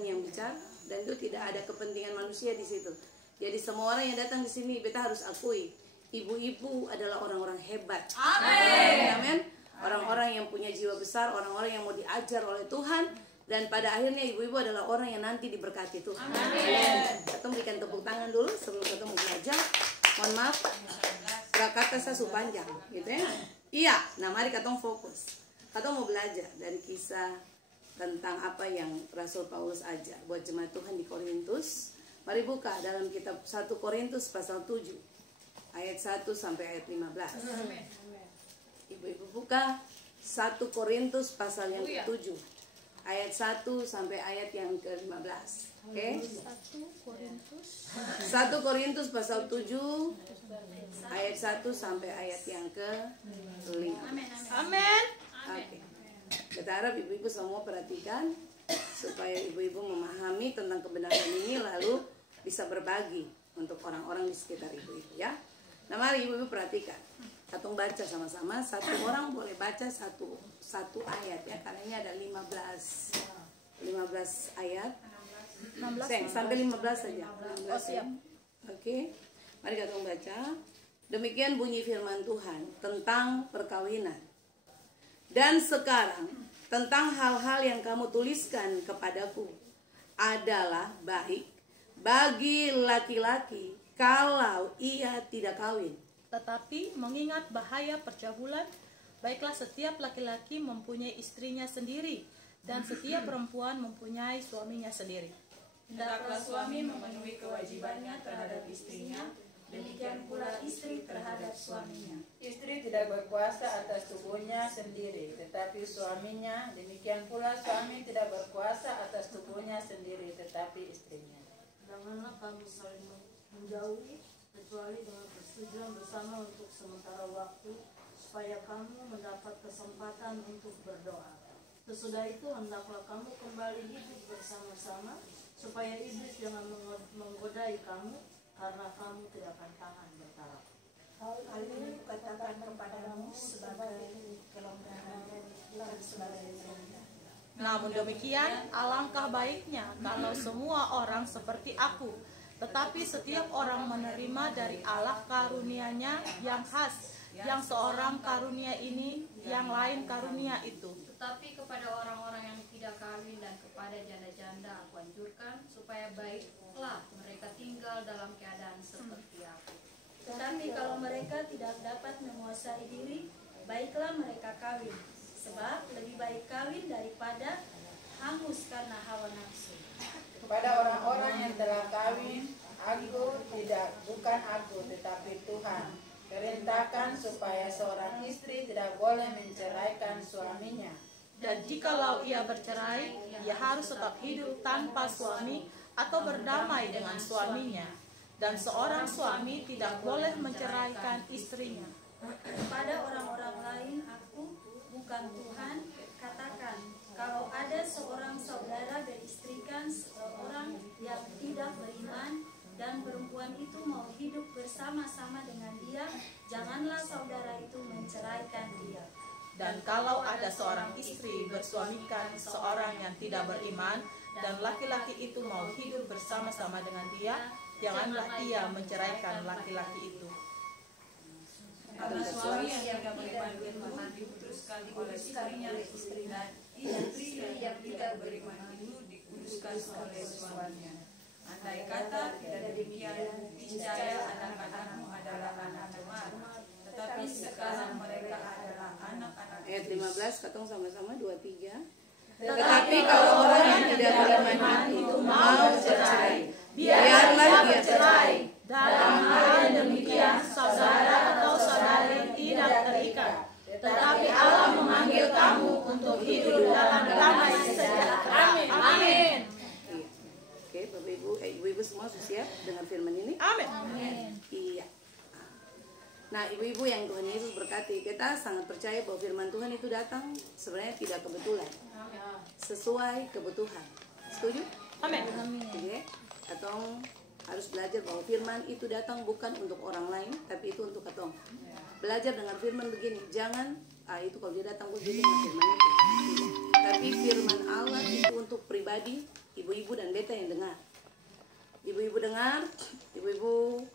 Tuhan yang bicara, dan itu tidak ada kepentingan manusia di situ. Jadi semua orang yang datang di sini beta harus akui, ibu-ibu adalah orang-orang hebat. Amin. Amin. Orang-orang yang punya jiwa besar, orang-orang yang mau diajar oleh Tuhan, dan pada akhirnya ibu-ibu adalah orang yang nanti diberkati Tuhan. Amin. Kita berikan tepuk tangan dulu sebelum kita mau belajar. Mohon maaf, kata saya panjang, gitu ya. Iya, nah mari kita fokus. Kita mau belajar dari kisah tentang apa yang Rasul Paulus ajar buat jemaat Tuhan di Korintus. Mari buka dalam kitab 1 Korintus pasal 7 ayat 1 sampai ayat 15. Amin. Ibu-ibu buka 1 Korintus pasal yang ke-7 ayat 1 sampai ayat yang ke-15. Oke? 1 Korintus pasal 7 ayat 1 sampai ayat yang ke-15. Amin. Oke. Kita harap ibu-ibu semua perhatikan supaya ibu-ibu memahami tentang kebenaran ini lalu bisa berbagi untuk orang-orang di sekitar ibu-ibu ya. Nah mari ibu-ibu perhatikan. Katong baca sama-sama, satu orang boleh baca satu ayat ya, karena ini ada 15 ayat. 16 sampai 15 saja. 16 ya. Oke. Mari katong baca. Demikian bunyi firman Tuhan tentang perkawinan. Dan sekarang tentang hal-hal yang kamu tuliskan kepadaku adalah baik bagi laki-laki kalau ia tidak kawin. Tetapi mengingat bahaya percabulan, baiklah setiap laki-laki mempunyai istrinya sendiri, dan setiap perempuan mempunyai suaminya sendiri. Hendaklah suami memenuhi kewajibannya terhadap istrinya, demikian pula istri terhadap suaminya. Istri tidak berkuasa atas tubuhnya sendiri, tetapi suaminya, demikian pula suami tidak berkuasa atas tubuhnya sendiri, tetapi istrinya. Janganlah kamu saling menjauhi, kecuali dengan persetujuan bersama untuk sementara waktu, supaya kamu mendapat kesempatan untuk berdoa. Sesudah itu hendaklah kamu kembali hidup bersama-sama, supaya iblis jangan menggodai kamu, karena kamu tidak akan tahan bertaraf. Hal ini kukatakan kepadamu sebagai kelonggaran dan sebagai kelonggaran. Namun demikian, alangkah baiknya kalau semua orang seperti aku, tetapi setiap orang menerima dari Allah karunia-Nya yang khas, yang seorang karunia ini, yang lain karunia itu. Tetapi kepada orang-orang yang tidak kawin dan kepada janda-janda aku anjurkan, supaya baiklah mereka tinggal dalam keadaan seperti aku. Tetapi kalau mereka tidak dapat menguasai diri, baiklah mereka kawin. Sebab lebih baik kawin daripada hangus karena hawa nafsu. Kepada orang-orang yang telah kawin, bukan aku, tetapi Tuhan, perintahkan supaya seorang istri tidak boleh menceraikan suaminya. Dan jikalau ia bercerai, ia harus tetap hidup tanpa suami atau berdamai dengan suaminya. Dan seorang suami tidak boleh menceraikan istrinya. Kepada orang-orang lain aku, bukan Tuhan, katakan, kalau ada seorang saudara beristrikan seorang yang tidak beriman, dan perempuan itu mau hidup bersama-sama dengan dia, janganlah saudara itu menceraikan dia. Dan kalau ada seorang istri bersuamikan seorang yang tidak beriman, dan laki-laki itu mau hidup bersama-sama dengan dia, janganlah ia menceraikan laki-laki itu. Karena suami yang tidak beriman itu dikuduskan oleh istrinya, dan istri yang tidak beriman itu dikuduskan oleh suaminya. Andai kata tidak demikian, niscaya anak-anakmu adalah anak cemar, tetapi sekarang mereka adalah anak-anak. Ayat 15, katong sama-sama 2-3. Tetapi kalau orang yang tidak beriman itu mau bercerai, biarlah dia bercerai. Dalam hal yang demikian, saudara atau saudari tidak terikat, tetapi Allah memanggil kamu untuk hidup dalam damai sejahtera. Amin. Oke, Bapak Ibu, ibu-ibu semua siap dengan firman ini? Amin. Iya. Nah, ibu-ibu yang Tuhan Yesus berkati, kita sangat percaya bahwa firman Tuhan itu datang sebenarnya tidak kebetulan, sesuai kebutuhan. Setuju? Amin. Oke, atau harus belajar bahwa firman itu datang bukan untuk orang lain, tapi itu untuk katong. Belajar dengan firman begini, jangan itu kalau dia datang gue dengan firman itu. Tidak. Tapi firman Allah itu untuk pribadi ibu-ibu dan beta yang dengar. Ibu-ibu dengar, ibu-ibu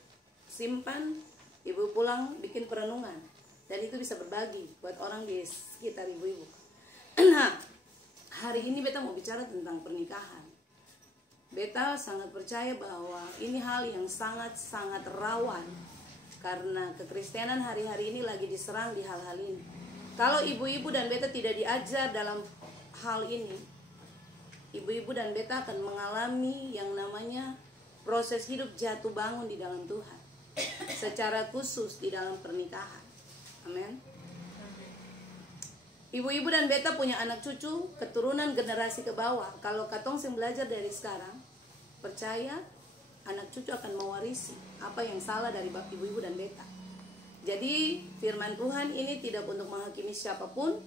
simpan, ibu pulang bikin perenungan, dan itu bisa berbagi buat orang di sekitar ibu-ibu. Nah, hari ini beta mau bicara tentang pernikahan. Beta sangat percaya bahwa ini hal yang sangat-sangat rawan, karena kekristenan hari-hari ini lagi diserang di hal-hal ini. Kalau ibu-ibu dan beta tidak diajar dalam hal ini, ibu-ibu dan beta akan mengalami yang namanya proses hidup jatuh bangun di dalam Tuhan, secara khusus di dalam pernikahan. Amin. Ibu-ibu dan beta punya anak cucu, keturunan generasi ke bawah. Kalau katong sing belajar dari sekarang, percaya anak cucu akan mewarisi apa yang salah dari ibu-ibu dan beta. Jadi firman Tuhan ini tidak untuk menghakimi siapapun,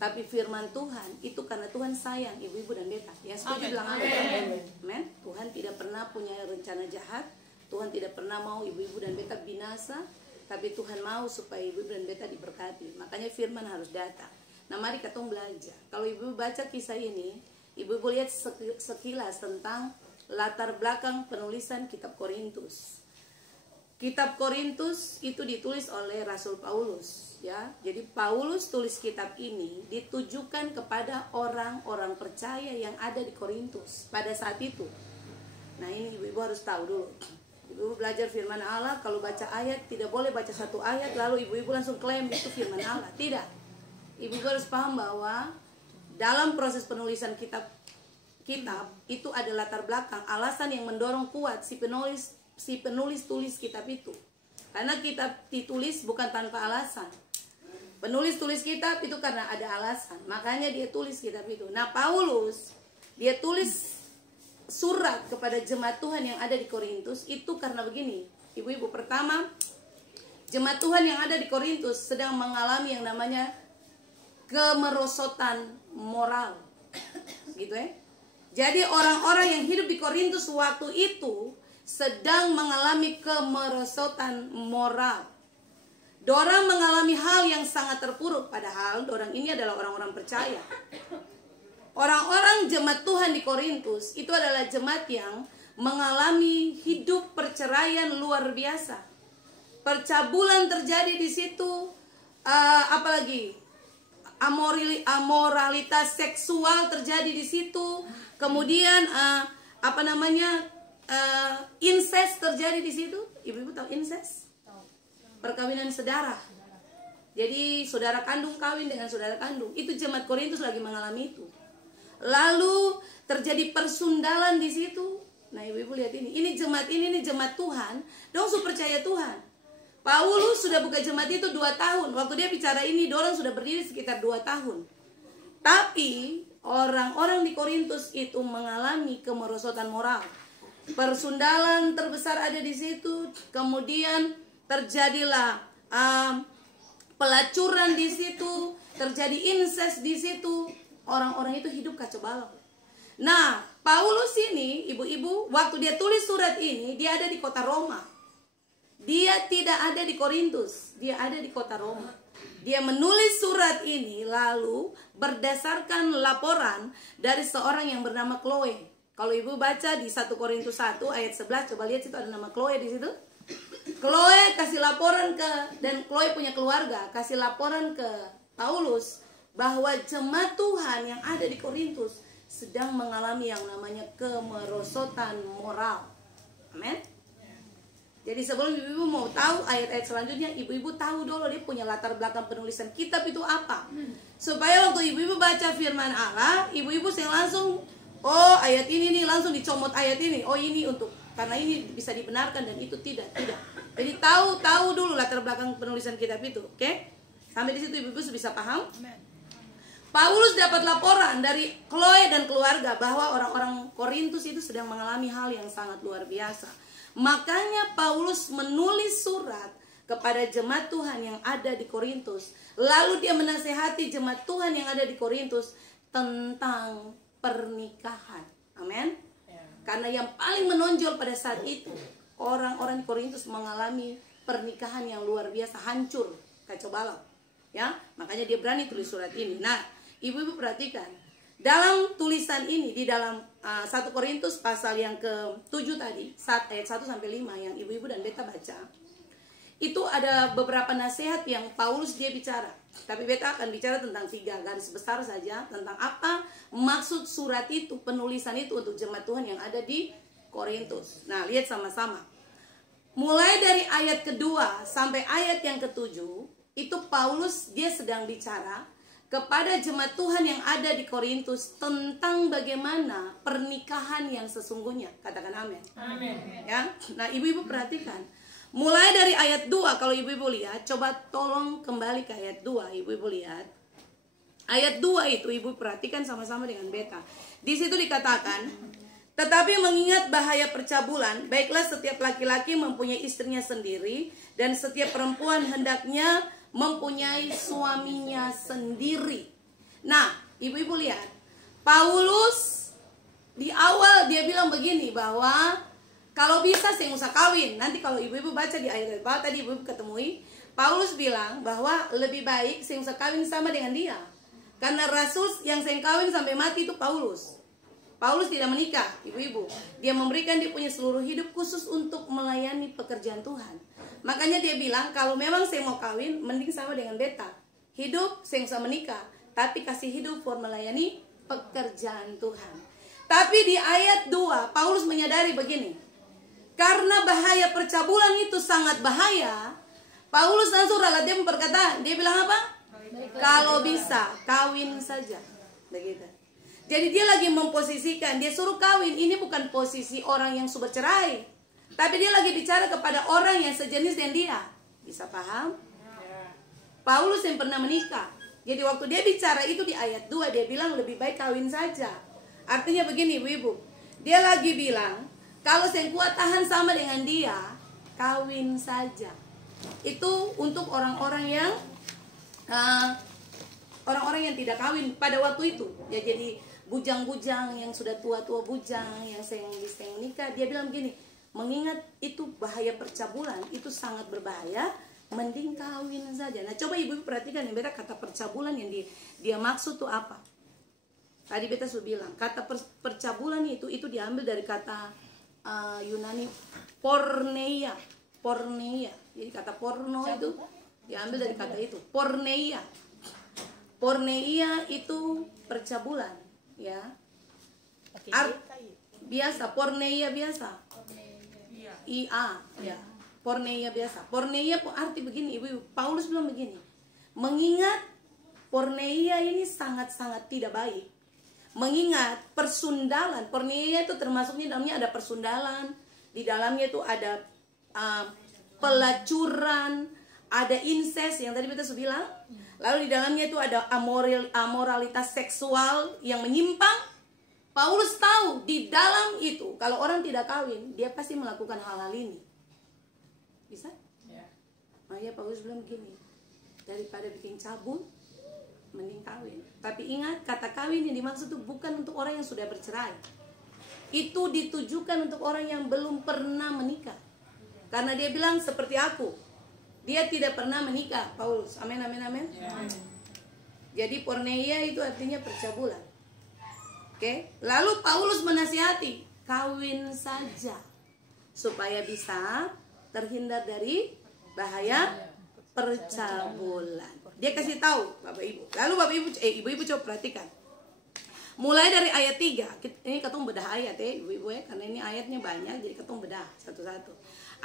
tapi firman Tuhan itu karena Tuhan sayang ibu-ibu dan beta. Yang setuju bilang amin. Amin. Tuhan tidak pernah punya rencana jahat. Tuhan tidak pernah mau ibu-ibu dan beta binasa, tapi Tuhan mau supaya ibu-ibu dan beta diberkati. Makanya firman harus datang. Nah, mari kita belajar. Kalau ibu baca kisah ini, ibu lihat sekilas tentang latar belakang penulisan kitab Korintus. Kitab Korintus itu ditulis oleh Rasul Paulus, ya. Jadi Paulus tulis kitab ini ditujukan kepada orang-orang percaya yang ada di Korintus pada saat itu. Nah, ini ibu harus tahu dulu. Ibu belajar firman Allah, kalau baca ayat tidak boleh baca satu ayat lalu ibu langsung klaim itu firman Allah. Tidak. Ibu harus paham bahwa dalam proses penulisan kitab itu ada latar belakang, alasan yang mendorong kuat si penulis tulis kitab itu. Karena kitab ditulis bukan tanpa alasan. Penulis tulis kitab itu karena ada alasan, makanya dia tulis kitab itu. Nah, Paulus dia tulis surat kepada jemaat Tuhan yang ada di Korintus itu karena begini. Ibu-ibu, pertama, jemaat Tuhan yang ada di Korintus sedang mengalami yang namanya kemerosotan moral, gitu ya. Jadi orang-orang yang hidup di Korintus waktu itu sedang mengalami kemerosotan moral. Dorang mengalami hal yang sangat terpuruk, padahal dorang ini adalah orang-orang percaya. Orang-orang jemaat Tuhan di Korintus itu adalah jemaat yang mengalami hidup perceraian luar biasa. Percabulan terjadi di situ, apalagi amoralitas seksual terjadi di situ, kemudian incest terjadi di situ. Ibu-ibu tahu incest? Perkawinan saudara. Jadi saudara kandung kawin dengan saudara kandung. Itu jemaat Korintus lagi mengalami itu. Lalu terjadi persundalan di situ. Nah, ibu-ibu lihat ini. Ini jemaat Tuhan, dong su percaya Tuhan. Paulus sudah buka jemaat itu 2 tahun. Waktu dia bicara ini, dorang sudah berdiri sekitar 2 tahun. Tapi orang-orang di Korintus itu mengalami kemerosotan moral. Persundalan terbesar ada di situ. Kemudian terjadilah pelacuran di situ, terjadi incest di situ. Orang-orang itu hidup kacau balau. Nah, Paulus ini, ibu-ibu, waktu dia tulis surat ini, dia ada di kota Roma. Dia tidak ada di Korintus, dia ada di kota Roma. Dia menulis surat ini lalu berdasarkan laporan dari seorang yang bernama Chloe. Kalau ibu baca di 1 Korintus 1 ayat 11, coba lihat situ ada nama Chloe di situ. Chloe kasih laporan dan Chloe punya keluarga, kasih laporan ke Paulus bahwa jemaat Tuhan yang ada di Korintus sedang mengalami yang namanya kemerosotan moral. Amin. Jadi sebelum ibu-ibu mau tahu ayat-ayat selanjutnya, ibu-ibu tahu dulu dia punya latar belakang penulisan kitab itu apa. Supaya waktu ibu-ibu baca firman Allah, ibu-ibu langsung, oh ayat ini nih, langsung dicomot ayat ini. Oh ini untuk, karena ini bisa dibenarkan dan itu tidak. Jadi tahu dulu latar belakang penulisan kitab itu, oke? Sampai di situ ibu-ibu bisa paham? Paulus dapat laporan dari Chloe dan keluarga bahwa orang-orang Korintus itu sedang mengalami hal yang sangat luar biasa. Makanya Paulus menulis surat kepada jemaat Tuhan yang ada di Korintus. Lalu dia menasehati jemaat Tuhan yang ada di Korintus tentang pernikahan. Amin. Karena yang paling menonjol pada saat itu, orang-orang di Korintus mengalami pernikahan yang luar biasa, hancur, kacau balau. Ya, makanya dia berani tulis surat ini. Nah, ibu-ibu perhatikan, dalam tulisan ini di dalam 1 Korintus pasal yang ke-7 tadi, ayat 1 sampai 5 yang ibu-ibu dan beta baca. Itu ada beberapa nasihat yang Paulus dia bicara. Tapi beta akan bicara tentang 3 garis besar saja tentang apa maksud surat itu, penulisan itu untuk jemaat Tuhan yang ada di Korintus. Nah, lihat sama-sama. Mulai dari ayat kedua sampai ayat yang ke-7, itu Paulus dia sedang bicara kepada jemaat Tuhan yang ada di Korintus tentang bagaimana pernikahan yang sesungguhnya. Katakan amin. Amin. Ya. Nah, ibu-ibu perhatikan. Mulai dari ayat 2, kalau ibu-ibu lihat, coba tolong kembali ke ayat 2, ibu-ibu lihat. Ayat 2 itu ibu perhatikan sama-sama dengan beta. Di situ dikatakan, tetapi mengingat bahaya percabulan, baiklah setiap laki-laki mempunyai istrinya sendiri, dan setiap perempuan hendaknya mempunyai suaminya sendiri. Nah, ibu-ibu lihat, Paulus di awal dia bilang begini, bahwa kalau bisa saya usah kawin. Nanti kalau ibu-ibu baca di ayat bawah tadi ibu-ibu ketemui, Paulus bilang bahwa lebih baik saya usah kawin sama dengan dia. Karena rasul yang saya kawin sampai mati itu Paulus. Paulus tidak menikah, ibu-ibu. Dia memberikan dia punya seluruh hidup khusus untuk melayani pekerjaan Tuhan. Makanya dia bilang kalau memang saya mau kawin, mending sama dengan beta. Hidup saya usah menikah, tapi kasih hidup for melayani pekerjaan Tuhan. Tapi di ayat 2 Paulus menyadari begini. Karena bahaya percabulan itu sangat bahaya, Paulus langsung relatif berkata, dia bilang apa? Kalau bisa kawin saja. Begitu. Jadi dia lagi memposisikan, dia suruh kawin. Ini bukan posisi orang yang sudah cerai, tapi dia lagi bicara kepada orang yang sejenis dengan dia. Bisa paham? Paulus yang pernah menikah. Jadi waktu dia bicara itu di ayat 2, dia bilang lebih baik kawin saja. Artinya begini ibu-ibu, dia lagi bilang kalau saya kuat tahan sama dengan dia, kawin saja. Itu untuk orang-orang yang tidak kawin pada waktu itu. Ya, jadi bujang-bujang yang sudah tua-tua bujang yang sering menikah, dia bilang begini, mengingat itu bahaya percabulan, itu sangat berbahaya, mending kawin saja. Nah, coba ibu perhatikan yang beta kata percabulan yang dia maksud tuh apa? Tadi beta sudah bilang, kata percabulan itu diambil dari kata Yunani porneia. Jadi kata porno itu diambil dari kata itu, porneia. Porneia itu percabulan, ya. Biasa, porneia biasa. Ia, ya. Porneia biasa. Porneia arti begini, ibu. Paulus bilang begini. Mengingat porneia ini sangat-sangat tidak baik. Mengingat persundalan, porneia itu termasuknya dalamnya ada persundalan, di dalamnya itu ada pelacuran, ada incest yang tadi kita sudah bilang, lalu di dalamnya itu ada amoralitas seksual yang menyimpang. Paulus tahu di dalam itu kalau orang tidak kawin dia pasti melakukan hal-hal ini. Bisa? Makanya Paulus bilang begini, daripada bikin cabul mending kawin. Tapi ingat, kata kawin yang dimaksud itu bukan untuk orang yang sudah bercerai. Itu ditujukan untuk orang yang belum pernah menikah. Karena dia bilang seperti aku, dia tidak pernah menikah, Paulus. Amin, amin, amin. Jadi porneia itu artinya percabulan. Oke. Lalu Paulus menasihati, kawin saja supaya bisa terhindar dari bahaya percabulan. Dia kasih tahu Bapak Ibu. Lalu Bapak Ibu, ibu-ibu coba perhatikan. Mulai dari ayat 3. Ini ketemu bedah ayat ya ibu-ibu ya, karena ini ayatnya banyak, jadi ketemu bedah satu-satu.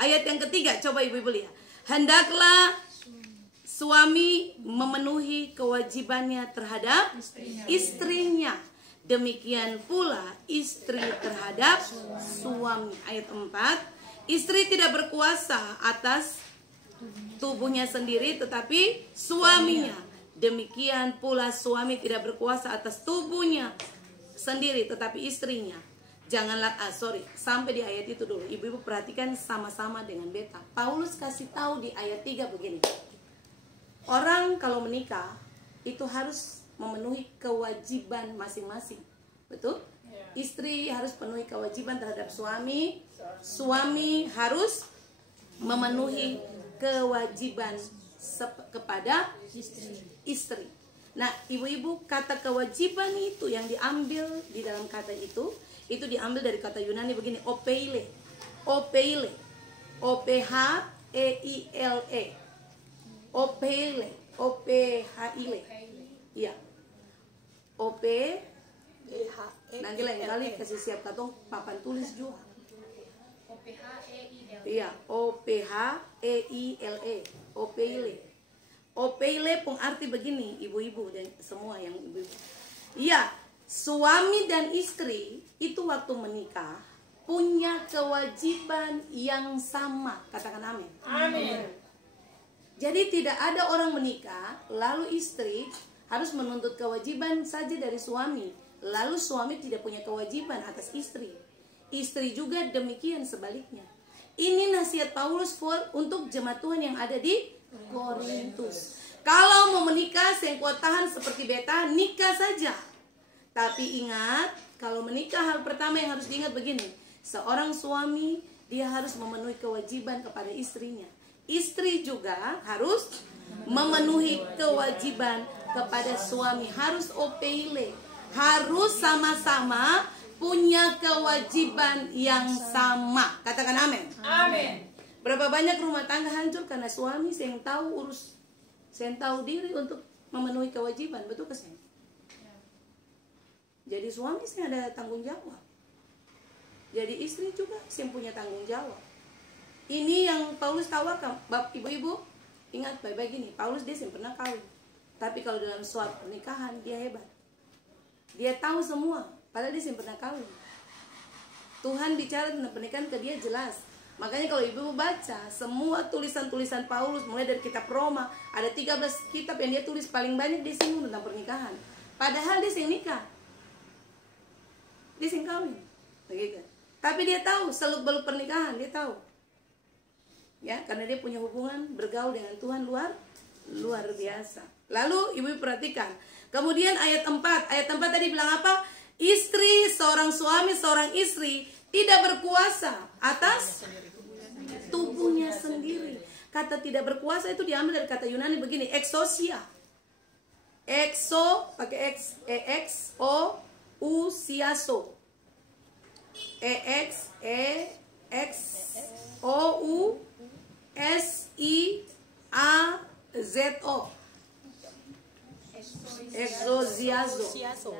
Ayat yang ketiga, coba ibu-ibu lihat. Hendaklah suami memenuhi kewajibannya terhadap istrinya. Demikian pula istri terhadap suami. Ayat 4. Istri tidak berkuasa atas tubuhnya sendiri tetapi suaminya. Demikian pula suami tidak berkuasa atas tubuhnya sendiri tetapi istrinya. Janganlah sampai di ayat itu dulu. Ibu-ibu perhatikan sama-sama dengan beta. Paulus kasih tahu di ayat 3 begini. Orang kalau menikah itu harus memenuhi kewajiban masing-masing. Betul? Istri harus penuhi kewajiban terhadap suami. Suami harus memenuhi kewajiban kepada istri. Nah, ibu-ibu, kata kewajiban itu yang diambil di dalam kata itu diambil dari kata Yunani begini, opeile. Opeile. O-P-H-E-I-L-E. Opeile. O-P-H-I-L-E. Iya. O-P. Nanti lain kali kasih siap katong papan tulis juga. Iya, O-P-H-E-I-L-E. Opeile. Opeile pun arti begini, ibu-ibu dan semua yang ibu-ibu. Iya, suami dan istri itu waktu menikah punya kewajiban yang sama. Katakan amin. Amin. Jadi tidak ada orang menikah lalu istri harus menuntut kewajiban saja dari suami, lalu suami tidak punya kewajiban atas istri. Istri juga demikian sebaliknya. Ini nasihat Paulus untuk jemaat Tuhan yang ada di Korintus. Kalau mau menikah, sengkuat tahan seperti beta, nikah saja. Tapi ingat, kalau menikah hal pertama yang harus diingat begini. Seorang suami, dia harus memenuhi kewajiban kepada istrinya. Istri juga harus memenuhi kewajiban kepada suami. Harus opeile. Harus sama-sama punya kewajiban yang sama. Katakan amin. Amin. Berapa banyak rumah tangga hancur karena suami yang tahu diri untuk memenuhi kewajiban, betul ke saya? Jadi suami saya ada tanggung jawab. Jadi istri juga yang punya tanggung jawab. Ini yang Paulus tawarkan, ibu-ibu ingat baik-baik gini. Paulus dia yang pernah kawin, tapi kalau dalam suatu pernikahan dia hebat. Dia tahu semua, padahal dia yang pernah kawin. Tuhan bicara tentang pernikahan ke dia jelas. Makanya kalau ibu baca semua tulisan-tulisan Paulus mulai dari kitab Roma, ada 13 kitab yang dia tulis, paling banyak dia singgung tentang pernikahan. Padahal dia sing nikah. Dia sing kawin. Begitu. Tapi dia tahu seluk-beluk pernikahan, dia tahu. Ya, karena dia punya hubungan bergaul dengan Tuhan luar biasa. Lalu ibu perhatikan. Kemudian ayat 4 tadi bilang apa? Istri, seorang suami, seorang istri tidak berkuasa atas tubuhnya sendiri. Kata tidak berkuasa itu diambil dari kata Yunani begini, exousia. Exo pakai x, ex o u siaso. Ex o u s i a z o. Exousiazo.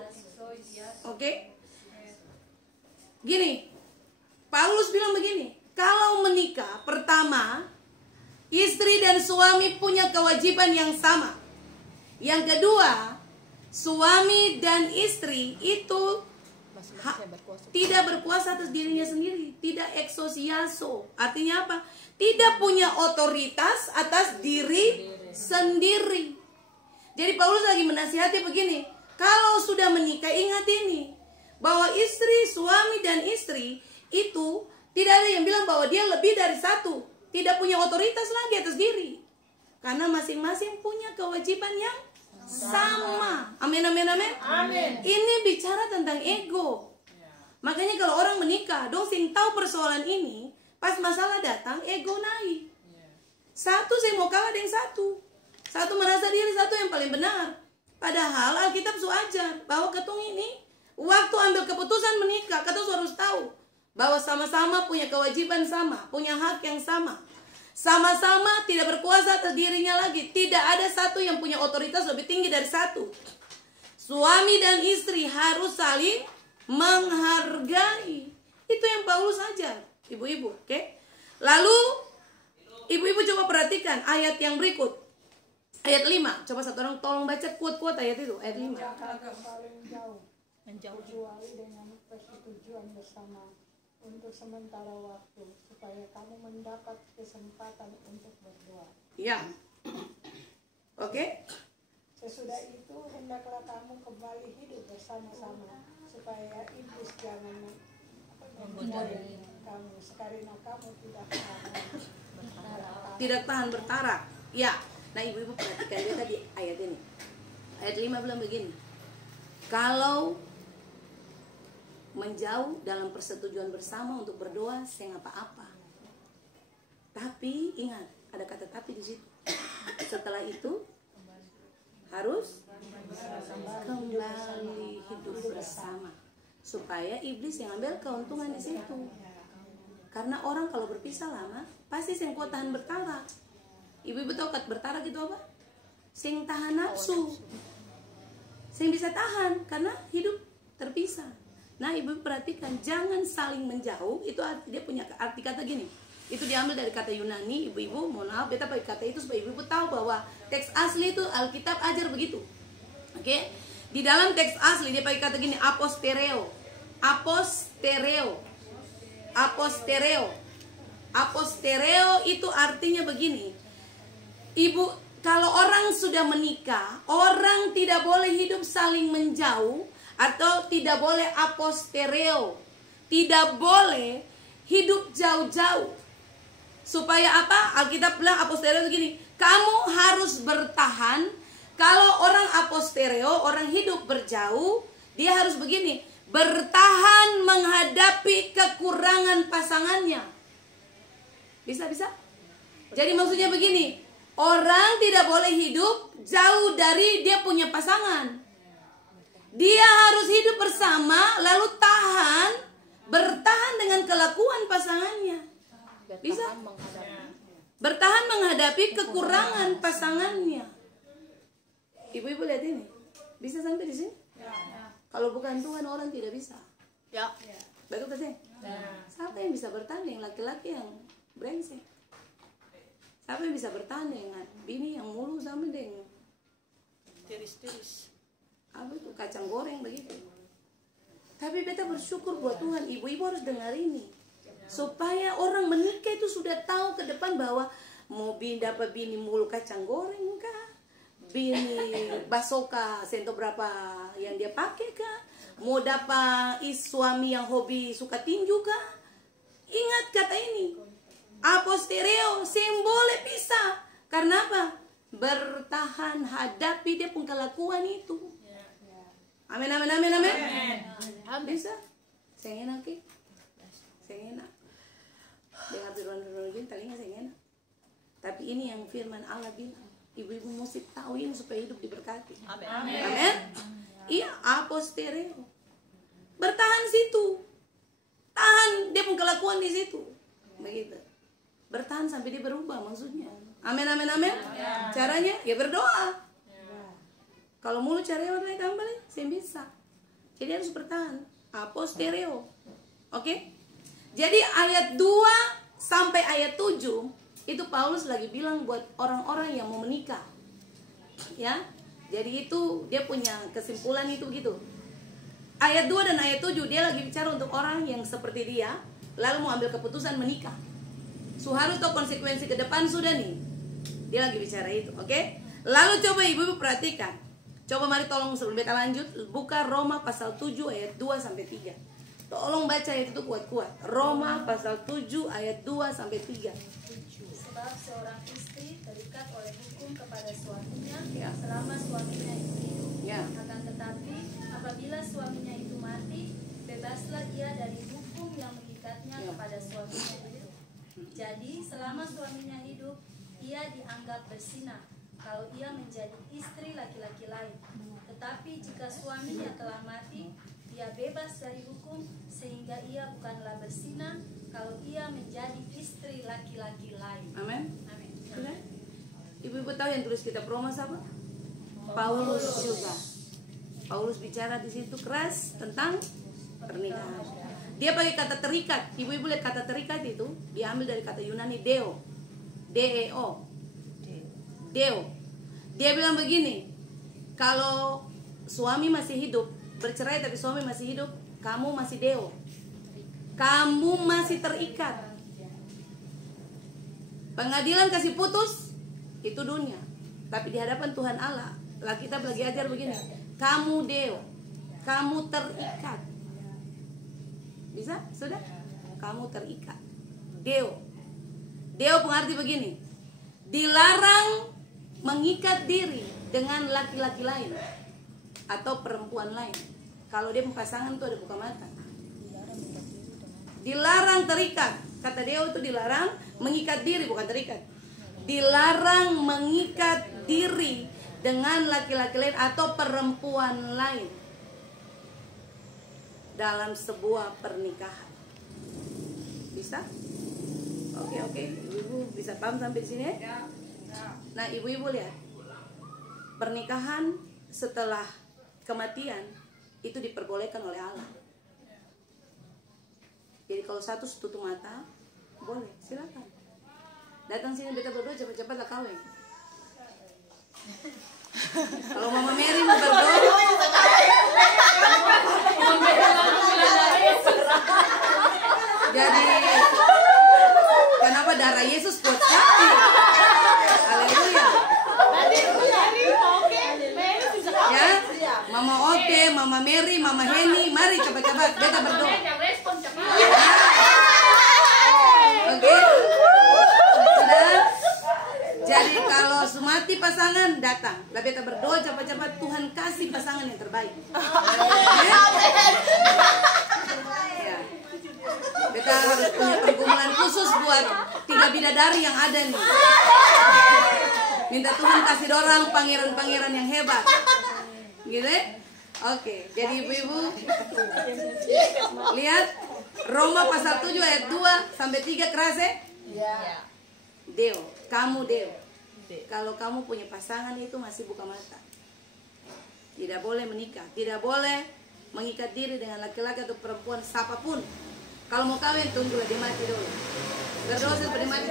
Oke? Gini, Paulus bilang begini, kalau menikah pertama, istri dan suami punya kewajiban yang sama. Yang kedua, suami dan istri itu tidak berkuasa atas dirinya sendiri, tidak exousiazo. Artinya apa? Tidak punya otoritas atas diri sendiri. Jadi Paulus lagi menasihati begini, kalau sudah menikah ingat ini, bahwa istri, suami dan istri itu tidak ada yang bilang bahwa dia lebih dari satu, tidak punya otoritas lagi atas diri, karena masing-masing punya kewajiban yang sama. Amin, amin, amin. Amin. Ini bicara tentang ego. Makanya kalau orang menikah, dong sing tahu persoalan ini, pas masalah datang ego naik. Satu saya mau kalah dengan satu merasa diri satu yang paling benar. Padahal Alkitab ajar bahwa ketung ini waktu ambil keputusan menikah, ketung harus tahu bahwa sama-sama punya kewajiban sama, punya hak yang sama. Sama-sama tidak berkuasa atas dirinya lagi. Tidak ada satu yang punya otoritas lebih tinggi dari satu. Suami dan istri harus saling menghargai. Itu yang Paulus ajar, ibu-ibu, oke? Lalu ibu-ibu coba perhatikan ayat yang berikut. Ayat 5, coba satu orang tolong baca quote-quote ayat itu, ayat 5. Menjauh kecuali dengan persetujuan bersama untuk sementara waktu, supaya kamu mendapat kesempatan untuk berdoa. Ya. Oke? Sesudah itu hendaklah kamu kembali hidup bersama-sama, supaya iblis jangan menggoda kamu, karena kamu tidak tahan bertarak. Ya. Nah ibu-ibu perhatikan dia tadi ayat ini. Ayat 5 bilang begini. Kalau menjauh dalam persetujuan bersama untuk berdoa, saya apa-apa. Tapi ingat, ada kata tapi di situ. Setelah itu harus kembali hidup bersama, supaya iblis yang ambil keuntungan di situ. Karena orang kalau berpisah lama pasti sing kuat tahan bertarak. Ibu-ibu tahu kat bertarak itu apa? Sing tahan nafsu, sing bisa tahan karena hidup terpisah. Nah, ibu perhatikan, jangan saling menjauh. Itu dia punya arti kata gini. Itu diambil dari kata Yunani. Ibu-ibu, mohon maaf, beta pakai kata itu supaya ibu-ibu tahu bahwa teks asli itu Alkitab ajar begitu. Oke? Di dalam teks asli dia pakai kata gini, apostereo. Apostereo. Apostereo. Apostereo itu artinya begini. Ibu, kalau orang sudah menikah, orang tidak boleh hidup saling menjauh atau tidak boleh apostereo. Tidak boleh hidup jauh-jauh. Supaya apa? Alkitab bilang apostereo begini, kamu harus bertahan. Kalau orang apostereo, orang hidup berjauh, dia harus begini, bertahan menghadapi kekurangan pasangannya. Bisa? Jadi maksudnya begini, orang tidak boleh hidup jauh dari dia punya pasangan. Dia harus hidup bersama, lalu bertahan dengan kelakuan pasangannya. Bisa? Bertahan menghadapi kekurangan pasangannya. Ibu-ibu lihat ini, bisa sampai di sini? Kalau bukan Tuhan orang tidak bisa. Ya. Bagus tadi. Siapa yang bisa bertahan dengan laki-laki yang brengsek? Siapa yang bisa bertahan dengan bini yang mulu sama dengan Tiris-tiris. apa itu kacang goreng begitu? Tapi beta bersyukur buat Tuhan. Ibu-ibu harus dengar ini, supaya orang menikah itu sudah tahu ke depan bahwa mau dapat bini mulu kacang goreng kah? Bini basoka sento berapa yang dia pakai kah? Mau dapat suami yang hobi suka tinju kah? Ingat kata ini, apostereo, boleh pisah. Karena apa? Bertahan hadapi dia pengkelakuan itu. Amin. Bisa? Saya enak ke? Saya enak. Dengar firman-firman begini, telinga saya enak. Tapi ini yang firman Allah bilang. Ibu-ibu mesti tahu ini supaya hidup diberkati. Amin. Iya, apostereo. Bertahan situ. Tahan dia pengkelakuan di situ. Begitu. Bertahan sampai dia berubah maksudnya. Amin. Caranya ya berdoa. Kalau mulu caranya warna tambah saya bisa. Jadi harus bertahan. Apostereo. Oke? Jadi ayat 2 sampai ayat 7 itu Paulus lagi bilang buat orang-orang yang mau menikah. Ya. Jadi itu dia punya kesimpulan itu begitu. Ayat 2 dan ayat 7 dia lagi bicara untuk orang yang seperti dia lalu mau ambil keputusan menikah. Harus tahu konsekuensi ke depan sudah nih. Dia lagi bicara itu, oke? Lalu coba ibu-ibu perhatikan. Coba mari tolong sebelum kita lanjut buka Roma pasal 7 ayat 2 sampai 3. Tolong baca itu tuh kuat-kuat. Roma pasal 7 ayat 2 sampai 3. Sebab seorang istri terikat oleh hukum kepada suaminya Ya. selama suaminya itu hidup. Ya. Akan tetapi apabila suaminya itu mati, bebaslah ia dari hukum yang mengikatnya Ya. kepada suaminya itu. Jadi selama suaminya hidup, ia dianggap berzina kalau ia menjadi istri laki-laki lain. Tetapi jika suaminya telah mati, ia bebas dari hukum sehingga ia bukanlah berzina kalau ia menjadi istri laki-laki lain. Amin. Amin. Sudah? Ibu-ibu tahu yang tulis kitab Roma siapa? Paulus juga. Paulus bicara di situ keras tentang pernikahan. Dia pakai kata terikat. Ibu-ibu lihat kata terikat itu diambil dari kata Yunani deo. D-E-O. Deo. Dia bilang begini, kalau suami masih hidup, bercerai tapi suami masih hidup, kamu masih deo. Kamu masih terikat. Pengadilan kasih putus itu dunia. Tapi di hadapan Tuhan Allah, kita lagi ajar begini, kamu deo. Kamu terikat. Bisa? Sudah? Kamu terikat. Deo. Deo pengerti begini, dilarang mengikat diri dengan laki-laki lain atau perempuan lain. Kalau dia pasangan tuh ada buka mata. Dilarang terikat. Kata Deo itu dilarang mengikat diri, bukan terikat. Dilarang mengikat diri dengan laki-laki lain atau perempuan lain dalam sebuah pernikahan. Bisa? Oke, ibu-ibu bisa paham sampai di sini ya? Nah, ibu-ibu lihat, pernikahan setelah kematian itu diperbolehkan oleh Allah. Jadi kalau satu tutup mata, boleh, silakan. Datang sini beta berdua cepat-cepat lah kawin. Kalau Mama Mary mau berdoa, jadi kenapa darah Yesus buat kami? Haleluya. Ya, Mama Oke, Mama Mary, Mama Heni, mari cepat-cepat beta berdoa. Oke, sudah. Jadi kalau semati pasangan datang, lah beta berdoa cepat-cepat Tuhan kasih pasangan yang terbaik. Ya. Beta harus punya pergumulan khusus buat 3 bidadari yang ada nih. Minta Tuhan kasih dorang pangeran-pangeran yang hebat. Gitu ya? Oke, jadi ibu-ibu lihat Roma pasal 7 ayat 2 sampai 3 keras ya? Deo, kamu Deo. Kalau kamu punya pasangan itu masih buka mata. Tidak boleh menikah, tidak boleh mengikat diri dengan laki-laki atau perempuan siapapun. Kalau mau kawin tunggulah dia mati dulu. Berdoa sampai dia mati.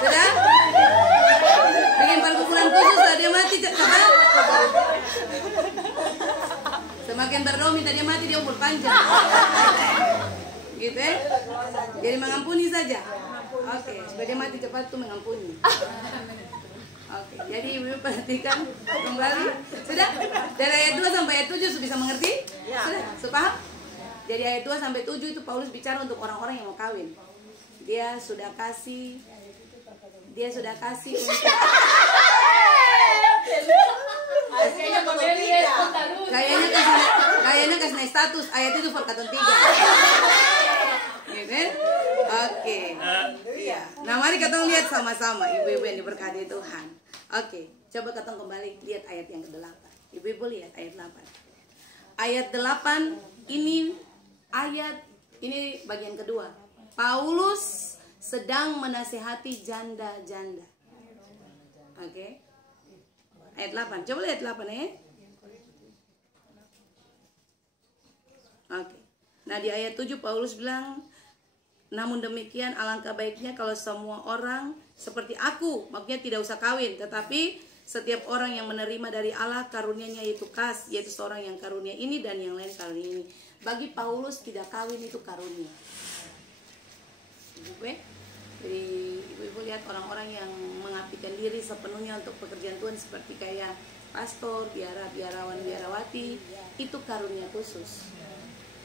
Sudah? Bikin perkumpulan khusus lah dia mati cepat. Semakin berdoa minta dia mati dia umur panjang. Gitu ya? Jadi mengampuni saja. Oke, supaya dia mati cepat tuh mengampuni. Oke, jadi ibu perhatikan kembali. Sudah? Dari ayat 2 sampai ayat 7 bisa mengerti? Sudah? Sepaham? Jadi ayat 2 sampai 7 itu Paulus bicara untuk orang-orang yang mau kawin. Dia sudah kasih untuk kayaknya kasih naik status ayat itu for katon 3. Gitu kan? Oke. Iya. Nah, mari kita lihat sama-sama ibu-ibu yang diberkati Tuhan. Oke, coba kita kembali lihat ayat yang ke-8. Ibu-ibu lihat ayat 8. Ayat 8 ini bagian kedua. Paulus sedang menasihati janda-janda. Oke. Ayat 8. Coba lihat 8 ya. Oke. Nah, di ayat 7 Paulus bilang, namun demikian alangkah baiknya kalau semua orang seperti aku, maksudnya tidak usah kawin, tetapi setiap orang yang menerima dari Allah karunia-Nya yaitu seorang yang karunia ini dan yang lain karunia ini. Bagi Paulus tidak kawin itu karunia. Jadi ibu-ibu lihat orang-orang yang mengabdikan diri sepenuhnya untuk pekerjaan Tuhan seperti kayak pastor, biarawan, biarawati, itu karunia khusus.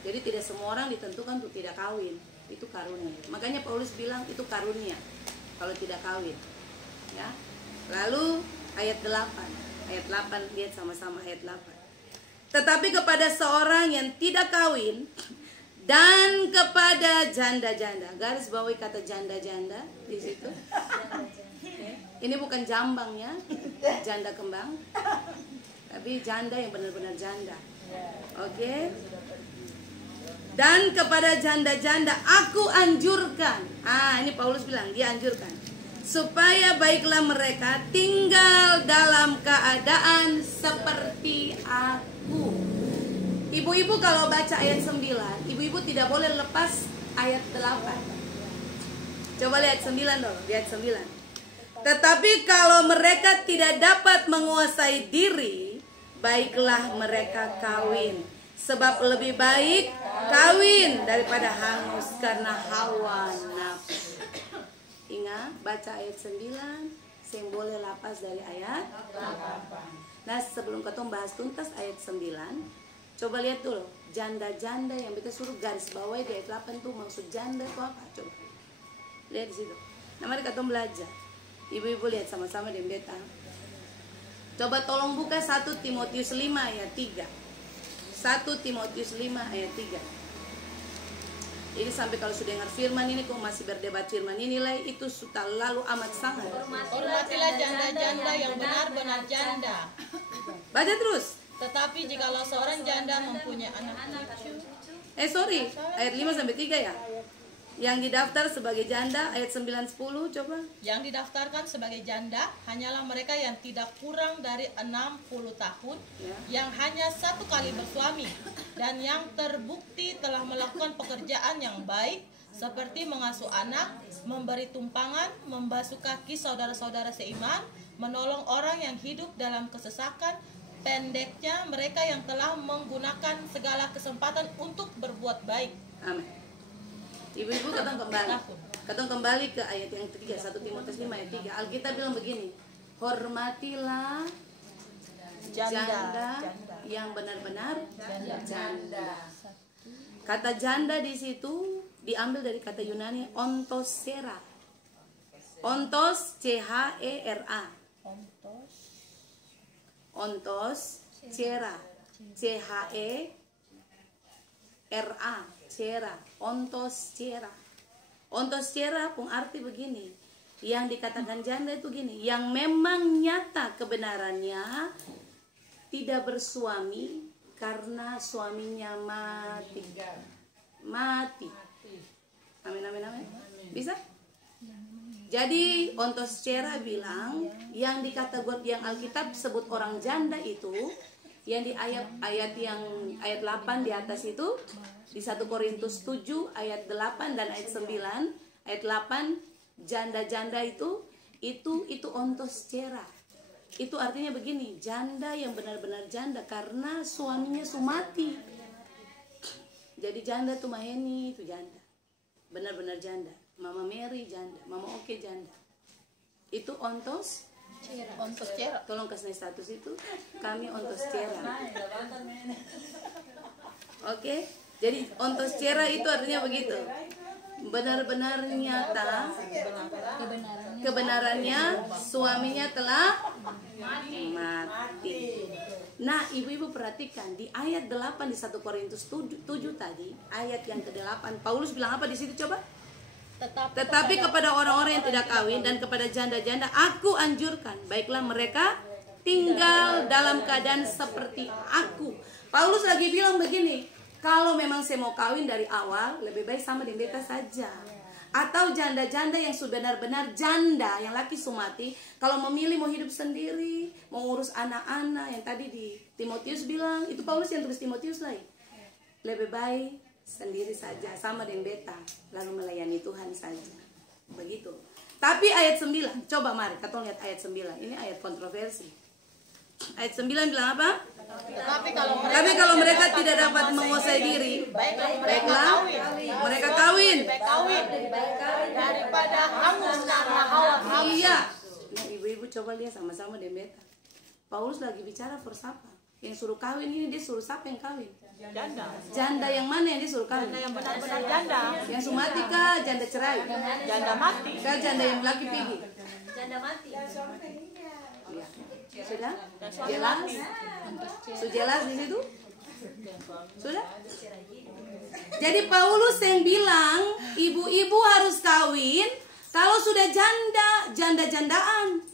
Jadi tidak semua orang ditentukan untuk tidak kawin, itu karunia. Makanya Paulus bilang itu karunia kalau tidak kawin. Ya. Lalu ayat 8. Ayat 8 lihat sama-sama ayat 8. Tetapi kepada seorang yang tidak kawin dan kepada janda-janda, garis bawahi kata janda-janda di situ. Ini bukan jambang ya, janda kembang, tapi janda yang benar-benar janda. Oke. Dan kepada janda-janda aku anjurkan. Ini Paulus bilang, dia anjurkan supaya baiklah mereka tinggal dalam keadaan seperti aku. Ibu-ibu kalau baca ayat 9, ibu-ibu tidak boleh lepas ayat 8. Coba lihat 9 dong, lihat 9. Tetapi kalau mereka tidak dapat menguasai diri, baiklah mereka kawin. Sebab lebih baik kawin daripada hangus karena hawa nafsu. Ingat, baca ayat 9, saya boleh lepas dari ayat 8. Nah, sebelum ketemu bahas tuntas ayat 9, coba lihat dulu, janda-janda yang kita suruh garis bawahi di ayat 8 tuh maksud janda itu apa? Coba lihat di situ. Nah, mari kita belajar. Ibu-ibu lihat sama-sama di beta. Coba tolong buka 1 Timotius 5 ayat 3. 1 Timotius 5 ayat 3. Jadi sampai kalau sudah dengar firman ini kok masih berdebat firman ini nilai itu sudah lalu amat sangat. Hormatilah janda-janda yang benar-benar janda. Baca terus. Tetapi jikalau seorang janda mempunyai anak cucu, Ayat 5 sampai 3 ya. Yang didaftar sebagai janda ayat 9-10 coba. Yang didaftarkan sebagai janda hanyalah mereka yang tidak kurang dari 60 tahun, yang hanya satu kali bersuami, dan yang terbukti telah melakukan pekerjaan yang baik seperti mengasuh anak, memberi tumpangan, membasuh kaki saudara-saudara seiman, menolong orang yang hidup dalam kesesakan. Pendeknya mereka yang telah menggunakan segala kesempatan untuk berbuat baik. Amin. Ibu-ibu katong kembali ke ayat yang ketiga, 1 Timotius 5 ayat 3. Alkitab bilang begini, hormatilah janda yang benar-benar janda. Kata janda di situ diambil dari kata Yunani ontosera. Ontos C-H-E-R-A. Ontos cera. C-H-E-R-A. Cera, ontos cera. Ontos cera pun arti begini. Yang dikatakan janda itu gini, yang memang nyata kebenarannya tidak bersuami karena suaminya mati. Amin. Bisa? Jadi ontos cera bilang yang dikatakan yang Alkitab sebut orang janda itu yang di ayat 8 di atas itu di 1 Korintus 7 ayat 8 dan ayat 9 ayat 8 janda-janda itu ontos cera. Itu artinya begini, janda yang benar-benar janda karena suaminya mati. Jadi janda tuh Maheni itu janda. Benar-benar janda. Mama Mary janda, Mama Oke janda. Itu ontos cera. Tolong kasih status itu. Kami ontos cera. Oke. Jadi ontos cera itu artinya begitu. Benar-benar nyata kebenarannya suaminya telah mati. Nah, ibu-ibu perhatikan di ayat 8 di 1 Korintus 7 tadi, ayat yang ke-8, Paulus bilang apa di situ coba? Tetapi kepada orang-orang yang tidak kawin dan kepada janda-janda aku anjurkan, baiklah mereka tinggal dalam keadaan seperti aku. Paulus lagi bilang begini, kalau memang saya mau kawin dari awal, lebih baik sama dengan beta saja. Atau janda-janda yang sebenar-benar janda, yang laki sumati, kalau memilih mau hidup sendiri, mau urus anak-anak, yang tadi di Timotius bilang, itu Paulus yang tulis Timotius lagi. Lebih baik sendiri saja, sama dengan beta, lalu melayani Tuhan saja. Begitu. Tapi ayat 9, coba mari, kita lihat ayat 9. Ini ayat kontroversi. Ayat 9 bilang apa? Tapi kalau mereka tidak dapat menguasai diri, baiklah mereka kawin daripada hangus karena hawa nafsu. Iya. Nah, ibu-ibu coba lihat sama-sama deh beta. Paulus lagi bicara for siapa? Yang suruh kawin ini dia suruh siapa yang kawin? Janda yang mana yang disuruh kawin? Janda yang benar-benar janda. Yang sumati kah? Janda cerai? Janda mati. Kah janda yang laki pergi? Janda mati. Ya. Sudah? Jelas? Sudah jelas di situ? Sudah? Jadi Paulus yang bilang ibu-ibu harus kawin kalau sudah janda-jandaan.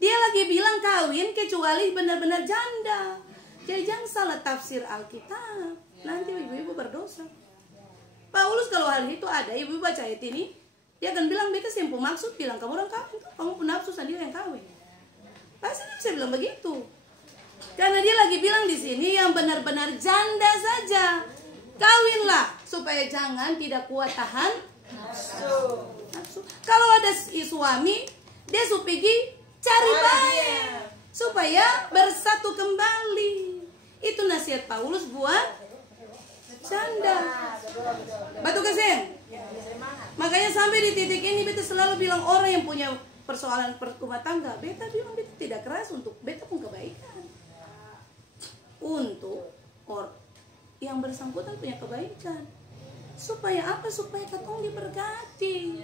Dia lagi bilang kawin kecuali benar-benar janda. Jadi jangan salah tafsir Alkitab. Nanti ibu-ibu berdosa. Paulus kalau hari itu ada ibu-ibu baca ayat ini, dia akan bilang beta simpul maksud bilang kamu orang kawin tuh, kamu pun nafsu sendiri yang kawin. Pasti dia bisa bilang begitu. Karena dia lagi bilang di sini yang benar-benar janda saja kawinlah supaya jangan tidak kuat tahan nafsu. Kalau ada suami, dia pergi cari baik supaya bersatu kembali. Itu nasihat Paulus buat janda. Batu kesen. Makanya sampai di titik ini beta selalu bilang orang yang punya persoalan rumah tangga, beta bilang beta tidak keras untuk beta pun kebaikan. Untuk yang bersangkutan punya kebaikan. Supaya apa? Supaya katong diberkati.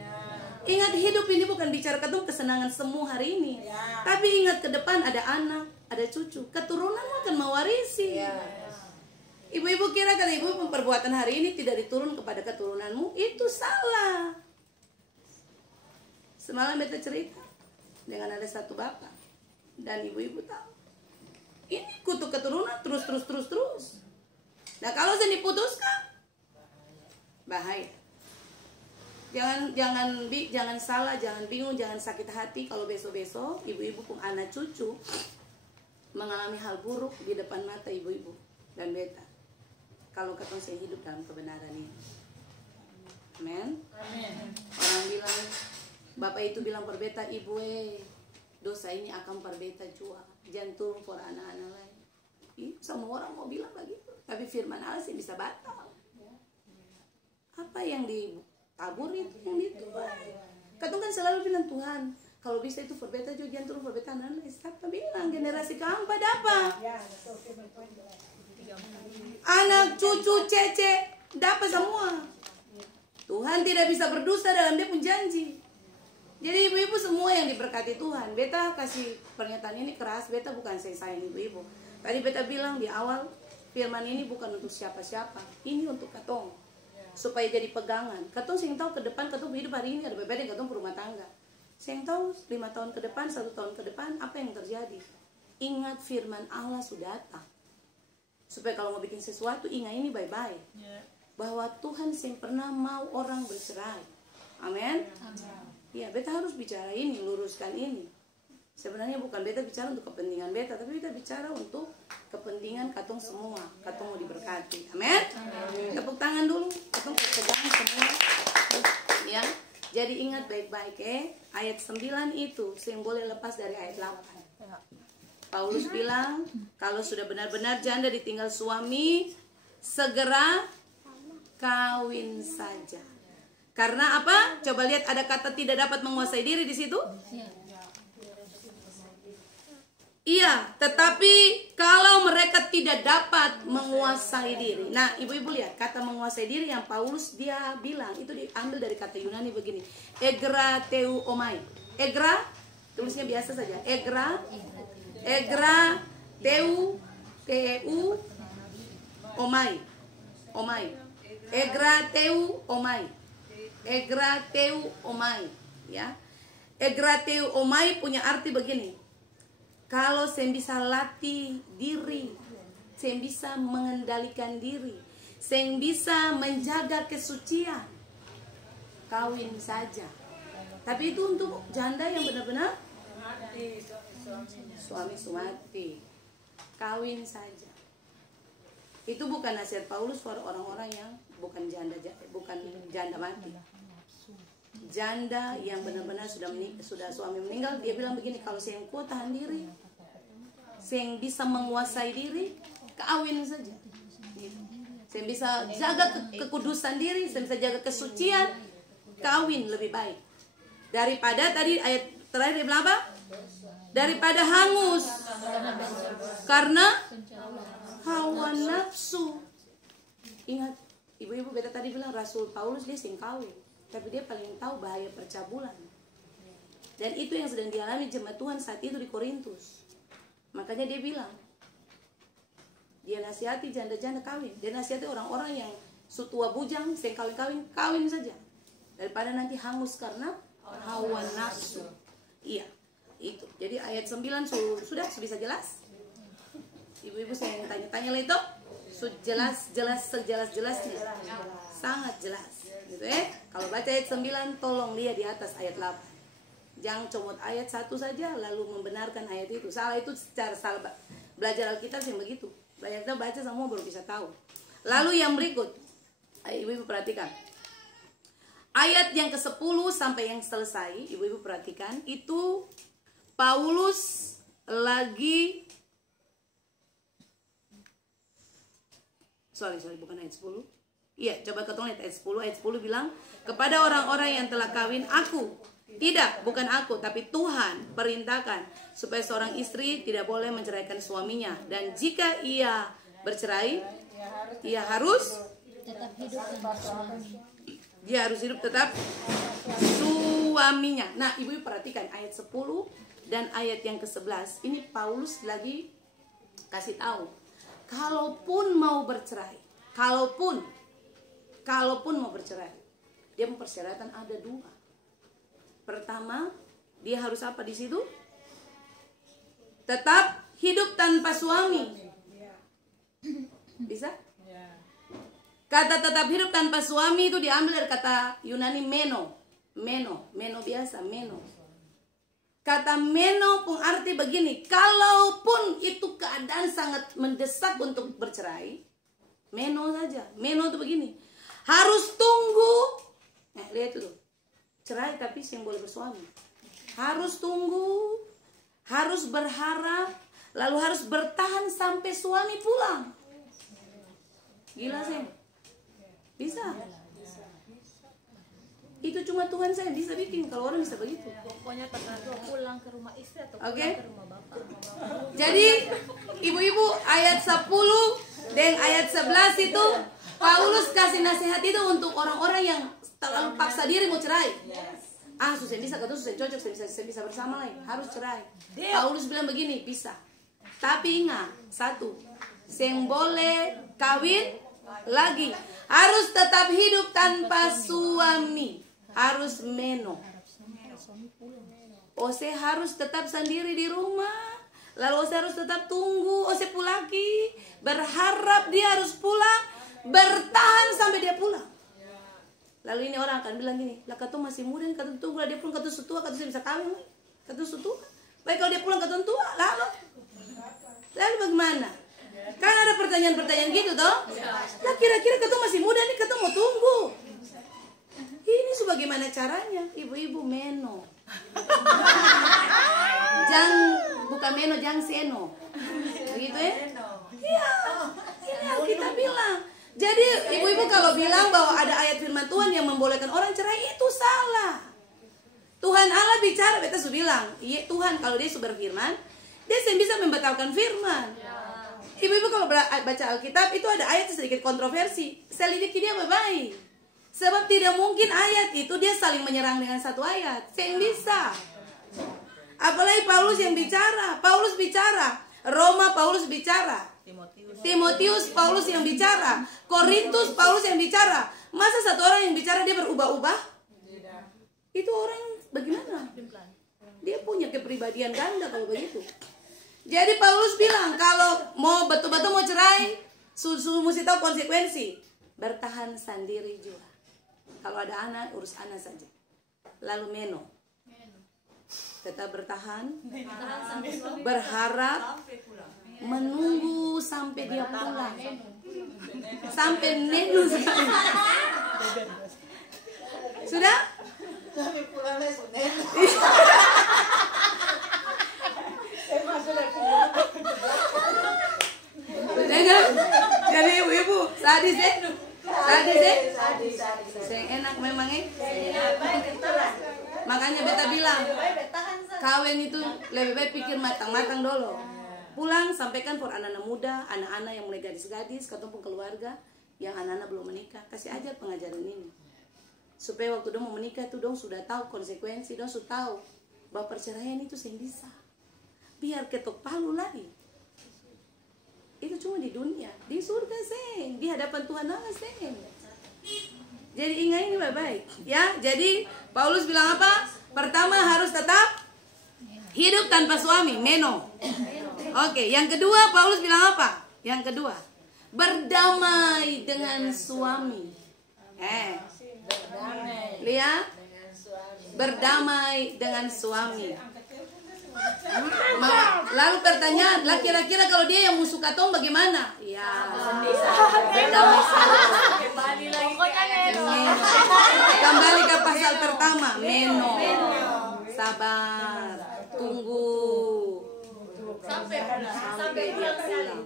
Ingat hidup ini bukan bicara katong kesenangan semua hari ini. Tapi ingat ke depan ada anak, ada cucu, keturunan akan mewarisi. Ibu-ibu kira kalau ibu perbuatan hari ini tidak diturun kepada keturunanmu, itu salah. Semalam beta cerita dengan ada satu bapak dan ibu-ibu tahu. Ini kutuk keturunan terus. Nah kalau saya diputuskan, bahaya. Jangan salah, jangan bingung, jangan sakit hati kalau besok-besok ibu-ibu pun anak cucu mengalami hal buruk di depan mata ibu-ibu dan beta. Kalau ketong saya hidup dalam kebenaran ini. Amin. Orang bilang, bapak itu bilang per beta, ibu dosa ini akan per beta jua, jangan turun for anak-anak lain. Semua orang mau bilang begitu, tapi firman Allah sih bisa batal. Apa yang ditabur itu yang dituai. Katong kan selalu bilang, Tuhan kalau bisa itu for beta juga, jangan turun for beta anak lain. Siapa bilang generasi keempat dapat, anak cucu cece dapat semua. Tuhan tidak bisa berdusta dalam dia pun janji. Jadi ibu-ibu semua yang diberkati Tuhan. Beta kasih pernyataan ini keras, beta bukan sayang ibu-ibu. Tadi beta bilang di awal, firman ini bukan untuk siapa-siapa, ini untuk katong, supaya jadi pegangan. Katong sing tahu ke depan, katong hidup hari ini ada berbeda dengan katong berumah tangga. Sing tahu 5 tahun ke depan, 1 tahun ke depan apa yang terjadi. Ingat firman Allah sudah datang. Supaya kalau mau bikin sesuatu, ingat ini baik-baik, bahwa Tuhan sing pernah mau orang bercerai. Amin. Ya, beta harus bicara ini, luruskan ini. Sebenarnya bukan beta bicara untuk kepentingan beta, tapi beta bicara untuk kepentingan katong semua. Katong mau diberkati. Amin. Tepuk tangan dulu. Katong pegang semua. Ya. Jadi ingat baik-baik ayat 9 itu yang boleh lepas dari ayat 8. Paulus bilang, kalau sudah benar-benar janda ditinggal suami, segera kawin saja. Karena apa? Coba lihat, ada kata tidak dapat menguasai diri di situ. Iya, tetapi kalau mereka tidak dapat menguasai diri. Nah, ibu-ibu lihat, kata menguasai diri yang Paulus dia bilang, itu diambil dari kata Yunani begini. Egra teu omai. Egra, tulisnya biasa saja. Egra teu omai. Omai. Egra teu omai. Egra teu omai, ya. Egra teu omai punya arti begini. Kalau saya bisa latih diri, saya bisa mengendalikan diri, saya bisa menjaga kesucian, kawin saja. Tapi itu untuk janda yang benar-benar suami sumati, kawin saja. Itu bukan nasihat Paulus for orang-orang yang bukan janda mati. Janda yang benar-benar sudah suami meninggal, dia bilang begini, kalau saya yang kuat tahan diri, saya yang bisa menguasai diri, kawin saja. Saya bisa jaga kekudusan diri, saya bisa jaga kesucian, kawin lebih baik. Daripada tadi ayat terakhir dia bilang apa? Daripada hangus karena hawa nafsu. Ingat, ibu-ibu beta tadi bilang Rasul Paulus dia sing kawin, tapi dia paling tahu bahaya percabulan. Dan itu yang sedang dialami jemaat Tuhan saat itu di Korintus. Makanya dia bilang, dia nasihati janda-janda kawin. Dia nasihati orang-orang yang sutua bujang, sing kawin-kawin, kawin saja. Daripada nanti hangus karena hawa nafsu. Iya, itu. Jadi ayat 9 sudah bisa jelas? Ibu-ibu saya yang tanya-tanya lah itu. Sejelas-jelasnya. Sangat jelas. Gitu Kalau baca ayat 9, tolong lihat di atas ayat 8. Jangan comot ayat 1 saja lalu membenarkan ayat itu. Salah itu secara salah belajar Alkitab yang begitu. Kita baca semua baru bisa tahu. Lalu yang berikut, ibu-ibu perhatikan. Ayat yang ke-10 sampai yang selesai, ibu-ibu perhatikan, itu Paulus lagi bukan ayat 10. Iya, coba ketemu lihat ayat 10. Ayat 10 bilang, kepada orang-orang yang telah kawin, bukan aku, tapi Tuhan perintahkan supaya seorang istri tidak boleh menceraikan suaminya. Dan jika ia bercerai, ia harus tetap hidup dengan suami. Dia harus hidup tetap suaminya. Nah, ibu-ibu perhatikan ayat 10 dan ayat yang ke-11. Ini Paulus lagi kasih tahu kalaupun mau bercerai, kalaupun mau bercerai, dia mempersyaratan ada 2. Pertama, dia harus apa di situ? Tetap hidup tanpa suami. Bisa? Kata tetap hidup tanpa suami itu diambil dari kata Yunani meno. Meno biasa, meno. Kata meno pun arti begini, kalaupun itu keadaan sangat mendesak untuk bercerai, meno saja. Meno itu begini, harus tunggu. Lihat itu tuh, cerai tapi yang boleh bersuami. Harus tunggu, harus berharap, lalu harus bertahan sampai suami pulang. Gila sih, bisa. Itu cuma Tuhan saya bisa bikin, kalau orang bisa begitu. Pokoknya tergantung pulang ke rumah istri atau pulang ke rumah bapak. Jadi ibu-ibu ayat 10 dan ayat 11 itu Paulus kasih nasihat itu untuk orang-orang yang terlalu paksa diri mau cerai. Susah bisa, kata susah cocok, saya bisa bersama lagi, harus cerai. Paulus bilang begini, bisa. Tapi ingat, 1, yang boleh kawin lagi, harus tetap hidup tanpa suami. Harus meno. Ose harus tetap sendiri di rumah. Lalu Ose harus tetap tunggu Ose pulaki. Berharap dia harus pulang. Bertahan sampai dia pulang. Lalu ini orang akan bilang gini, lah kata masih muda, kata tunggu lah dia pulang, kata tua, kata saya bisa kawin, kata tua. Baik kalau dia pulang kata tua, lalu bagaimana? Kan ada pertanyaan-pertanyaan gitu toh? Lah kira-kira kata masih muda nih, kata mau tunggu. Ini sebagaimana caranya, ibu-ibu meno. Bukan meno, jangan seno. Begitu ya? Iya, ini Alkitab bilang. Jadi ibu-ibu kalau bilang bahwa ada ayat firman Tuhan yang membolehkan orang cerai, itu salah. Tuhan Allah bicara, beta sudah bilang, iya Tuhan kalau dia berfirman, dia bisa membatalkan firman. Ibu-ibu kalau baca Alkitab itu ada ayat sedikit kontroversi, selidiki dia baik-baik. Sebab tidak mungkin ayat itu dia saling menyerang dengan satu ayat. Saya bisa. Apalagi Paulus yang bicara. Paulus bicara. Roma Paulus bicara. Timotius Paulus yang bicara. Korintus Paulus yang bicara. Masa satu orang yang bicara dia berubah-ubah? Itu orang bagaimana? Dia punya kepribadian ganda kalau begitu. Jadi Paulus bilang kalau mau betul-betul mau cerai, mesti tahu konsekuensi. Bertahan sendiri juga. Kalau ada anak, urus anak saja. Lalu meno. Tetap bertahan. Berharap. Menunggu sampai dia pulang. Sampai neno sekali. Sudah? Sampai pulangnya sudah. Jadi ibu-ibu sadis ya? Sadis ya? Yang enak memangnya. Makanya beta bilang kawin itu lebih baik pikir matang-matang dulu. Pulang sampaikan for anak-anak muda, anak-anak yang mulai gadis-gadis, ataupun keluarga yang anak-anak belum menikah, kasih aja pengajaran ini supaya waktu dong mau menikah itu dong sudah tahu konsekuensi, dong sudah tahu bahwa perceraian itu sih bisa biar ketok palu lagi. Itu cuma di dunia, di surga seng, di hadapan Tuhan Allah seng. Jadi ingat ini baik-baik ya. Jadi Paulus bilang apa? Pertama harus tetap hidup tanpa suami, meno. Oke, yang kedua Paulus bilang apa? Yang kedua, berdamai dengan suami. Lihat, berdamai dengan suami. Lalu pertanyaan, lah kira-kira kalau dia yang musuh katong bagaimana? Ya, berdamai sendiri. Kembali ke pasal pertama, meno, sabar, tunggu sampai dia pulang.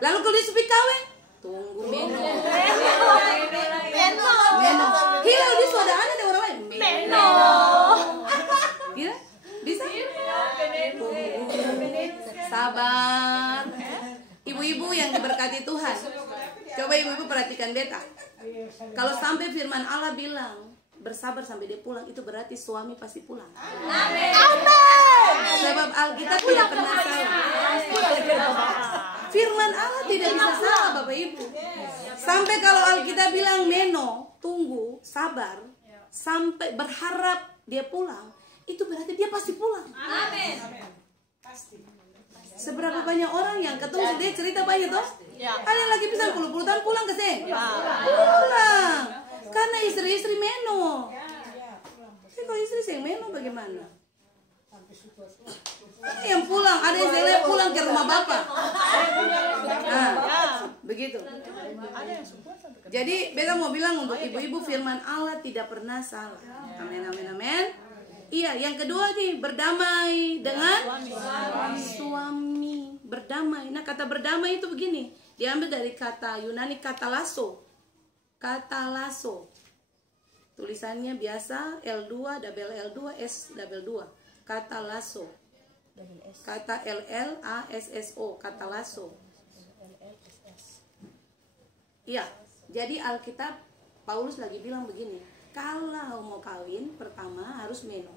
Lalu kalau dia sepi kawin, tunggu meno. Hilang dia sudah ada orang lain. Meno. Gila? Bisa? Sabar. Ibu-ibu yang diberkati Tuhan, coba ibu-ibu perhatikan beta. Kalau sampai firman Allah bilang bersabar sampai dia pulang, itu berarti suami pasti pulang. Amin. Sebab Alkitab tidak pernah salah. firman Allah tidak bisa salah Bapak Ibu. Sampai kalau Alkitab bilang meno, tunggu, sabar, sampai berharap dia pulang, itu berarti dia pasti pulang. Amin. Seberapa banyak orang yang ketemu dia cerita banyak toh? Ada yang lagi pisah 10 tahun pulang ke sini. Pulang. Karena istri-istri meno. Tapi kalau istri yang meno bagaimana? Ada yang pulang, ada yang seleb pulang ke rumah bapak. Nah, begitu. Jadi beta mau bilang untuk ibu-ibu firman Allah tidak pernah salah. Amin, amin, amin. Iya, yang kedua nih, berdamai dengan suami. Berdamai. Nah, kata berdamai itu begini, diambil dari kata Yunani katalaso. Katalaso. Tulisannya biasa L2 double L2 S double 2. Katalaso. Kata LLASSO, katalaso. Iya, jadi Alkitab Paulus lagi bilang begini, kalau mau kawin pertama harus meno.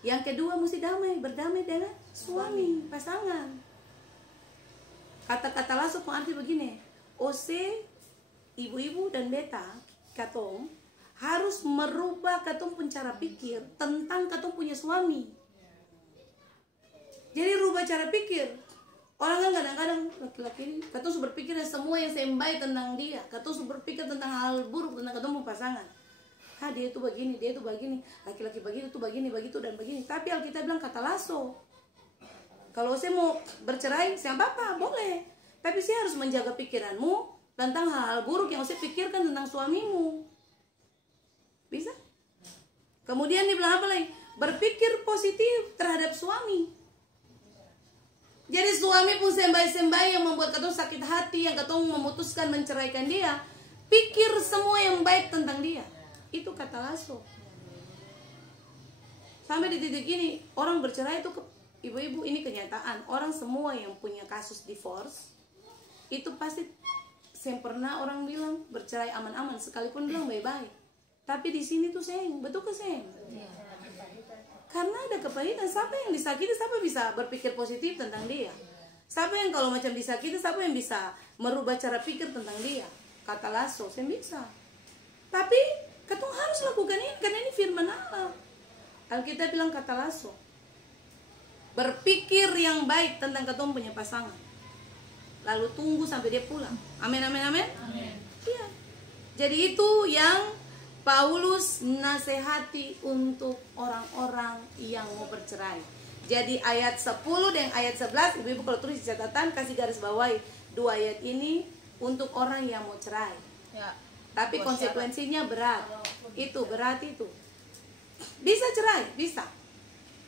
Yang kedua mesti damai, berdamai dengan suami, pasangan. Kata-kata langsung arti begini, Ose, ibu-ibu dan beta, katong harus merubah katong cara pikir tentang katong punya suami. Jadi rubah cara pikir. Orang kan kadang-kadang laki-laki ini katong berpikir semua yang sembai tentang dia, katong berpikir tentang hal buruk tentang katong pasangan. Dia itu begini, dia itu begini, laki-laki begini, itu begini, begitu dan begini. Tapi Alkitab bilang kata laso. Kalau saya mau bercerai, siapa apa boleh. Tapi saya harus menjaga pikiranmu tentang hal-hal buruk yang saya pikirkan tentang suamimu. Bisa? Kemudian dibilang apa lagi? Berpikir positif terhadap suami. Jadi suami pun sembai-sembai yang membuat katong sakit hati, yang katong memutuskan menceraikan dia, pikir semua yang baik tentang dia. Itu kata laso. Sampai di titik ini orang bercerai itu ibu-ibu, ini kenyataan. Orang semua yang punya kasus divorce itu pasti yang pernah orang bilang bercerai aman-aman, sekalipun bilang baik-baik. Tapi di sini tuh seng, betul ke seng? Karena ada kepahitan. Siapa yang disakiti, siapa bisa berpikir positif tentang dia? Siapa yang kalau macam disakiti, siapa yang bisa merubah cara pikir tentang dia? Kata laso, saya bisa. Tapi katong harus lakukan ini karena ini firman Allah. Alkitab bilang kata laso. Berpikir yang baik tentang katong punya pasangan. Lalu tunggu sampai dia pulang. Amin, amin, amin. Iya. Jadi itu yang Paulus nasihati untuk orang-orang yang mau bercerai. Jadi ayat 10 dan ayat 11, ibu-ibu kalau tulis di catatan kasih garis bawahi 2 ayat ini untuk orang yang mau cerai. Ya. Tapi konsekuensinya berat. Itu berat itu. Bisa cerai, bisa.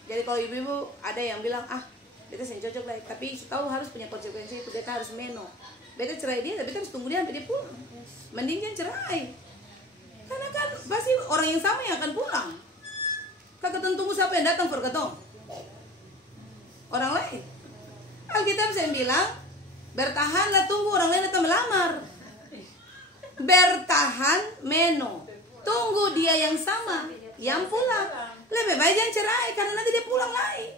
Jadi kalau ibu-ibu ada yang bilang, beta yang cocok lah, tapi tahu harus punya konsekuensi itu, beta harus meno. Beta cerai dia, tapi harus tunggu dia sampai dia pulang. Mending dia cerai. Karena kan pasti orang yang sama yang akan pulang. Kakak tunggu siapa yang datang for ketong? Orang lain. Alkitab saya bilang, bertahanlah tunggu orang lain datang melamar. Bertahan meno. Tunggu dia yang sama, yang pulang. Lebih baik jangan cerai karena nanti dia pulang lagi.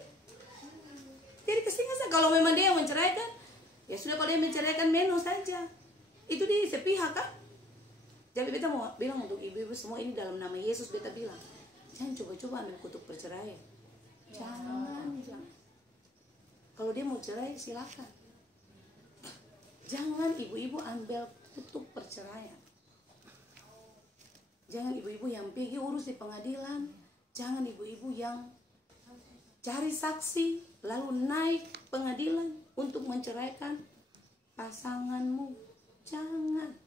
Jadi kesini kalau memang dia yang menceraikan, ya sudah, kalau dia menceraikan meno saja. Itu dia sepihak kan? Jadi beta mau bilang untuk ibu-ibu semua ini dalam nama Yesus, beta bilang, jangan coba-coba ambil kutuk perceraian. Jangan. Kalau dia mau cerai silakan. Jangan ibu-ibu ambil kutuk perceraian. Jangan ibu-ibu yang pergi urus di pengadilan. Jangan ibu-ibu yang cari saksi lalu naik pengadilan untuk menceraikan pasanganmu. Jangan.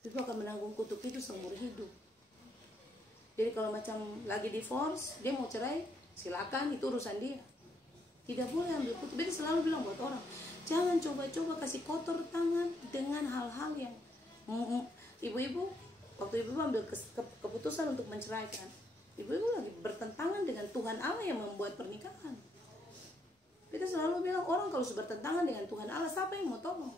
Ibu akan menanggung kutuk itu seumur hidup. Jadi kalau macam lagi divorce, dia mau cerai, silakan, itu urusan dia. Tidak boleh ambil kutuk. Jadi selalu bilang buat orang, jangan coba-coba kasih kotor tangan dengan hal-hal yang ibu-ibu, waktu ibu ambil keputusan untuk menceraikan, ibu-ibu lagi bertentangan dengan Tuhan Allah yang membuat pernikahan. Kita selalu bilang orang kalau bertentangan dengan Tuhan Allah, siapa yang mau tolong?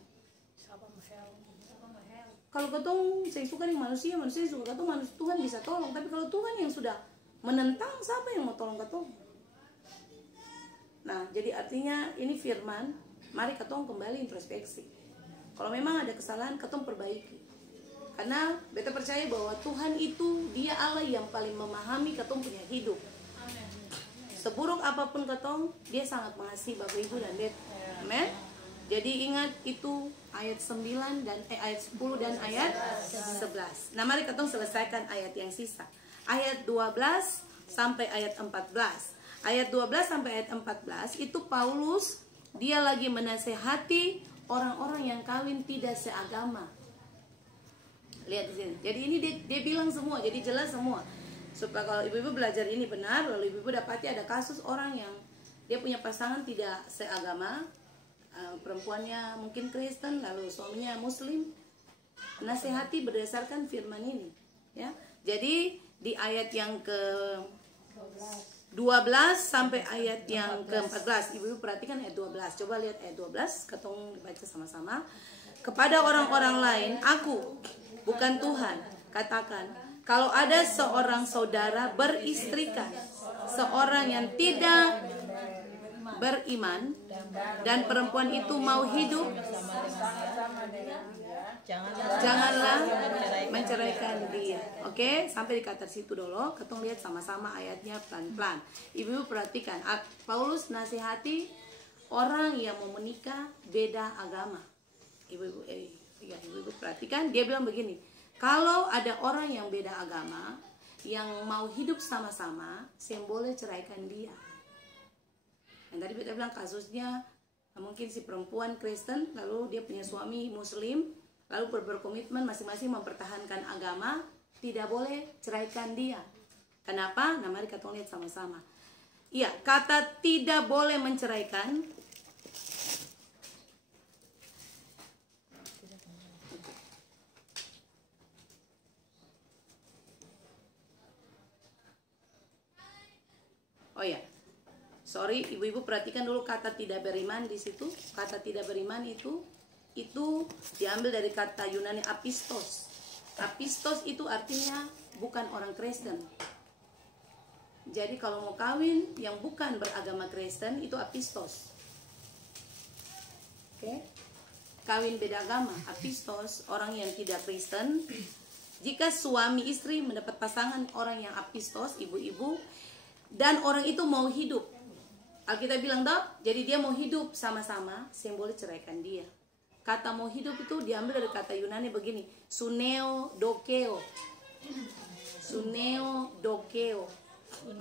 Kalau ketong saya suka dengan manusia suka ketong, manusia Tuhan bisa tolong. Tapi kalau Tuhan yang sudah menentang, siapa yang mau tolong ketong? Nah, jadi artinya ini firman mari ketong kembali introspeksi. Kalau memang ada kesalahan, ketong perbaiki. Karena beta percaya bahwa Tuhan itu dia Allah yang paling memahami ketong punya hidup. Seburuk apapun ketong, dia sangat mengasihi Bapak Ibu dan Det. Amin. Jadi ingat itu ayat 9 dan ayat 10 dan ayat 11. Nah, mari ketong selesaikan ayat yang sisa. Ayat 12 sampai ayat 14. Ayat 12 sampai ayat 14 itu Paulus dia lagi menasehati orang-orang yang kawin tidak seagama. Lihat di sini. Jadi ini dia bilang semua, jadi jelas semua. Supaya kalau ibu-ibu belajar ini benar, lalu ibu-ibu dapati ada kasus orang yang dia punya pasangan tidak seagama, perempuannya mungkin Kristen, lalu suaminya Muslim. Nasihati berdasarkan firman ini, ya. Jadi di ayat yang ke 12 sampai ayat yang ke-14, ibu-ibu perhatikan ayat 12. Coba lihat ayat 12, ketong baca sama-sama. Kepada orang-orang lain, aku bukan Tuhan, katakan, kalau ada seorang saudara beristrikan seorang yang tidak beriman dan perempuan itu mau hidup, janganlah menceraikan dia. Oke, sampai di kata situ dulu. Ketong lihat sama-sama ayatnya pelan-pelan. Ibu perhatikan, Paulus nasihati orang yang mau menikah beda agama. Ibu perhatikan, dia bilang begini. Kalau ada orang yang beda agama, yang mau hidup sama-sama, saya boleh ceraikan dia. Yang tadi kita bilang kasusnya, mungkin si perempuan Kristen, lalu dia punya suami Muslim, lalu berkomitmen masing-masing mempertahankan agama, tidak boleh ceraikan dia. Kenapa? Nah, mari kita lihat sama-sama. Iya, kata tidak boleh menceraikan oh ya, sorry, ibu-ibu perhatikan dulu kata tidak beriman di situ. Kata tidak beriman itu diambil dari kata Yunani apistos. Apistos itu artinya bukan orang Kristen. Jadi kalau mau kawin yang bukan beragama Kristen itu apistos. Oke? Kawin beda agama, apistos, orang yang tidak Kristen. Jika suami istri mendapat pasangan orang yang apistos, ibu-ibu, dan orang itu mau hidup, Alkitab bilang jadi dia mau hidup sama-sama, saya boleh ceraikan dia. Kata mau hidup itu diambil dari kata Yunani begini, suneo dokeo. Suneo dokeo.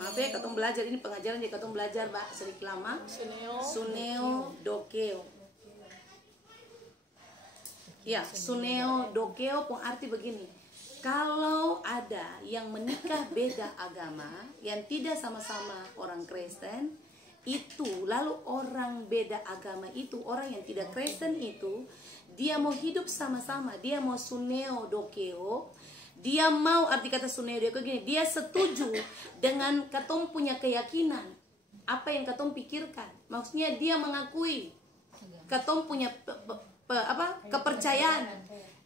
Maaf ya, katong belajar ini pengajaran dia, katong belajar sedikit lama. Suneo dokeo. Ya, suneo dokeo pun arti begini. Kalau ada yang menikah beda agama, yang tidak sama-sama orang Kristen, itu lalu orang beda agama itu, orang yang tidak Kristen itu, dia mau hidup sama-sama, dia mau suneo dokeo, dia mau, arti kata suneo dokeo gini, dia setuju dengan katong punya keyakinan, apa yang katong pikirkan, maksudnya dia mengakui katong punya kepercayaan,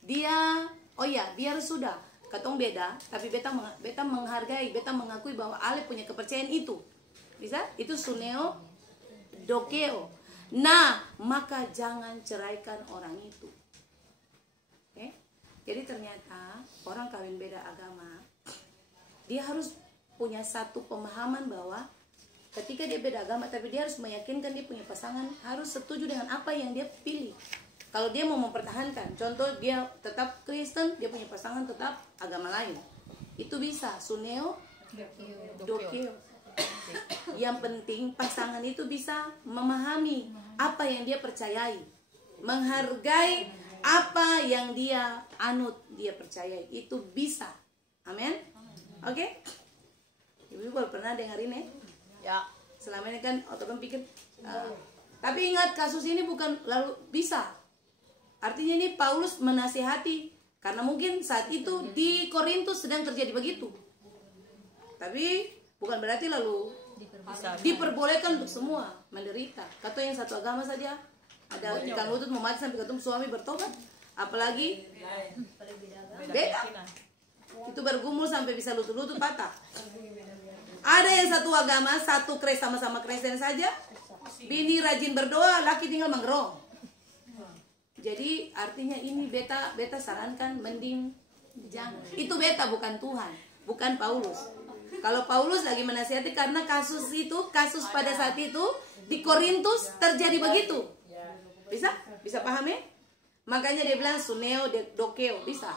dia oh ya, biar sudah katong beda, tapi beta menghargai, beta mengakui bahwa Ale punya kepercayaan itu. Bisa? Itu suneo dokeo. Nah, maka jangan ceraikan orang itu. Oke? Jadi ternyata orang kawin beda agama, dia harus punya satu pemahaman bahwa ketika dia beda agama, tapi dia harus meyakinkan dia punya pasangan harus setuju dengan apa yang dia pilih. Kalau dia mau mempertahankan, contoh dia tetap Kristen, dia punya pasangan tetap agama lain, itu bisa suneo dokeo. Yang penting pasangan itu bisa memahami apa yang dia percayai, menghargai apa yang dia anut, dia percayai, itu bisa. Amin. Oke? Ibu baru pernah dengar ini? Ya. Selama ini kan orang pikir, tapi ingat kasus ini bukan lalu bisa. Artinya ini Paulus menasihati karena mungkin saat itu di Korintus sedang terjadi begitu. Tapi bukan berarti lalu diperbolehkan untuk semua menderita. Kata yang satu agama saja ada ikan lutut mau mati sampai ketemu suami bertobat, apalagi beda. Itu bergumul sampai bisa lutut-lutut patah. Ada yang satu agama, satu sama-sama Kristen saja, Bini rajin berdoa, laki tinggal menggerong. Jadi artinya ini beta sarankan mending jangan. Itu beta, bukan Tuhan, bukan Paulus. Kalau Paulus lagi menasihati karena kasus pada saat itu di Korintus terjadi begitu. Bisa paham ya? Makanya dia bilang suneo dokeo, bisa.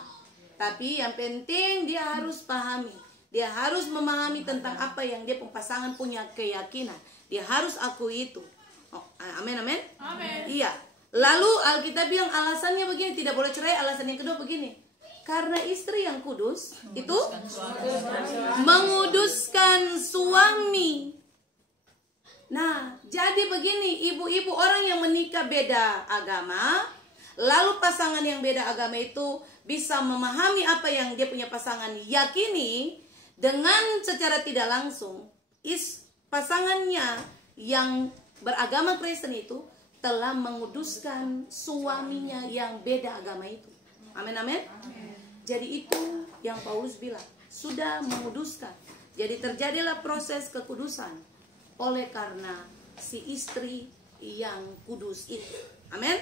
Tapi yang penting dia harus pahami. Dia harus memahami tentang apa yang dia pasangan punya keyakinan. Dia harus akui itu. Oh, amin, amin. Iya. Lalu Alkitab bilang alasannya begini, tidak boleh cerai. Alasan yang kedua begini, karena istri yang kudus itu menguduskan suami. Nah, jadi begini, ibu-ibu, orang yang menikah beda agama, lalu pasangan yang beda agama itu bisa memahami apa yang dia punya pasangan yakini, dengan secara tidak langsung pasangannya yang beragama Kristen itu telah menguduskan suaminya yang beda agama itu. Amin, amin. Jadi itu yang Paulus bilang, sudah menguduskan. Jadi terjadilah proses kekudusan oleh karena si istri yang kudus itu. Amin.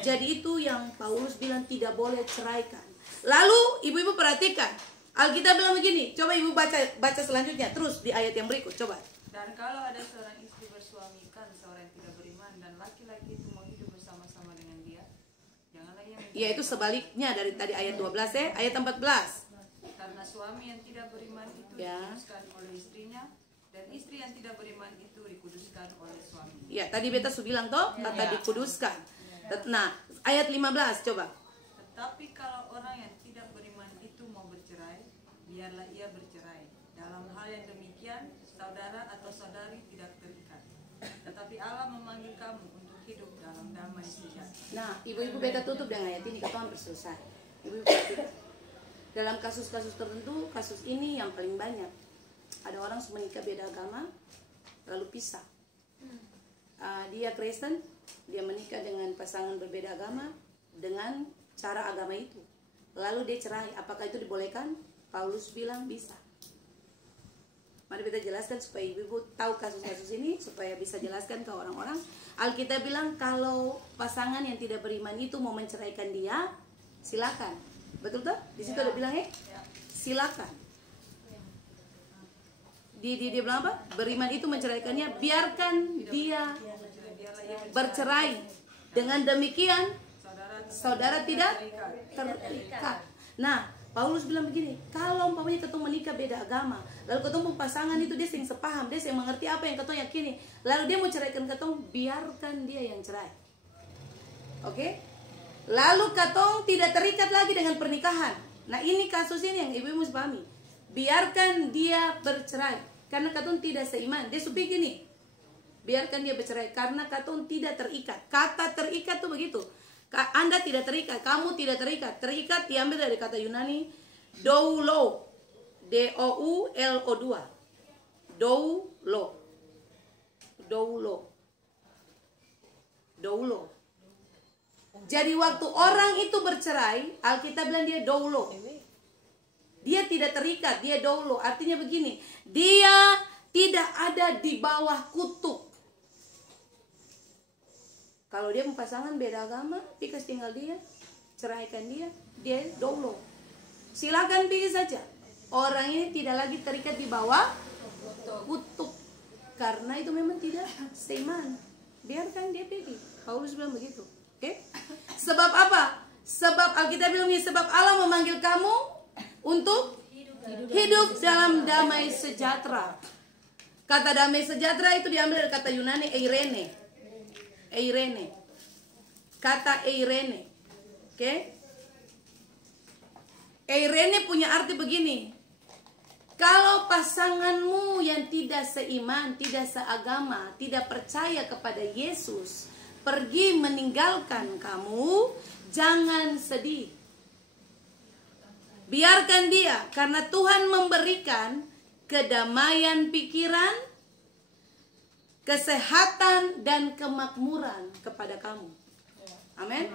Jadi itu yang Paulus bilang tidak boleh ceraikan. Lalu ibu-ibu perhatikan, Alkitab bilang begini. Coba ibu baca selanjutnya terus di ayat yang berikut. Coba. Dan kalau ada seorang istri bersuamikan seorang yang tidak beriman dan laki-laki itu mau hidup bersama-sama dengan dia, janganlah ia Ya, itu sebaliknya dari tadi ayat 12 ya, ayat 14. Karena suami yang tidak beriman itu dikuduskan oleh istrinya, dan istri yang tidak beriman itu dikuduskan oleh suami. Ya, tadi beta sudah bilang toh, kata dikuduskan. Nah, ayat 15 coba. Tetapi kalau orang yang tidak beriman itu mau bercerai, biarlah ia bercerai. Dalam hal yang demikian, saudara atau saudari tidak terikat. Tetapi Allah memanggil kamu untuk hidup dalam damai sejahtera. Nah, ibu-ibu beta tutup dengan ayat ini, kata hampir selesai. Ibu-ibu perhatikan. Dalam kasus-kasus tertentu, kasus ini yang paling banyak. Ada orang menikah beda agama, lalu pisah. Dia Kristen, dia menikah dengan pasangan berbeda agama dengan cara agama itu. Lalu dia cerai. Apakah itu dibolehkan? Paulus bilang bisa. Mari kita jelaskan supaya ibu-ibu tahu kasus-kasus ini, supaya bisa jelaskan ke orang-orang. Alkitab bilang kalau pasangan yang tidak beriman itu mau menceraikan dia, silakan. Betul tuh? Di situ ada bilang silakan. Dia bilang apa? Beriman itu menceraikannya, biarkan dia bercerai. Dengan demikian saudara tidak terikat. Nah, Paulus bilang begini, kalau umpamanya ketemu menikah beda agama, lalu ketemu pasangan itu dia yang sepaham, dia yang mengerti apa yang ketemu yakini, lalu dia mau ceraikan ketemu, biarkan dia yang cerai. Oke? Lalu katong tidak terikat lagi dengan pernikahan. Nah, ini kasus ini yang ibu-ibu mesti pahami. Biarkan dia bercerai karena katong tidak seiman. Dia supik gini, biarkan dia bercerai karena katong tidak terikat. Kata terikat tuh begitu. Anda tidak terikat, kamu tidak terikat. Terikat diambil dari kata Yunani doulo, D-O-U-L-O 2. Doulo. Jadi waktu orang itu bercerai, Alkitab bilang dia doulo. Dia tidak terikat, dia doulo. Artinya begini, dia tidak ada di bawah kutuk. Kalau dia pasangan beda agama, pikas tinggal dia, ceraikan dia doulo. Silakan pilih saja. Orang ini tidak lagi terikat di bawah kutuk. Karena itu memang tidak seiman. Biarkan dia pergi. Paulus bilang begitu. Oke? Sebab apa? Sebab Alkitab bilang sebab Allah memanggil kamu untuk hidup dalam damai sejahtera. Kata damai sejahtera itu diambil dari kata Yunani eirene. Kata eirene. Oke? Eirene punya arti begini. Kalau pasanganmu yang tidak seiman, tidak seagama, tidak percaya kepada Yesus pergi meninggalkan kamu, jangan sedih. Biarkan dia, karena Tuhan memberikan kedamaian pikiran, kesehatan dan kemakmuran kepada kamu. Amin.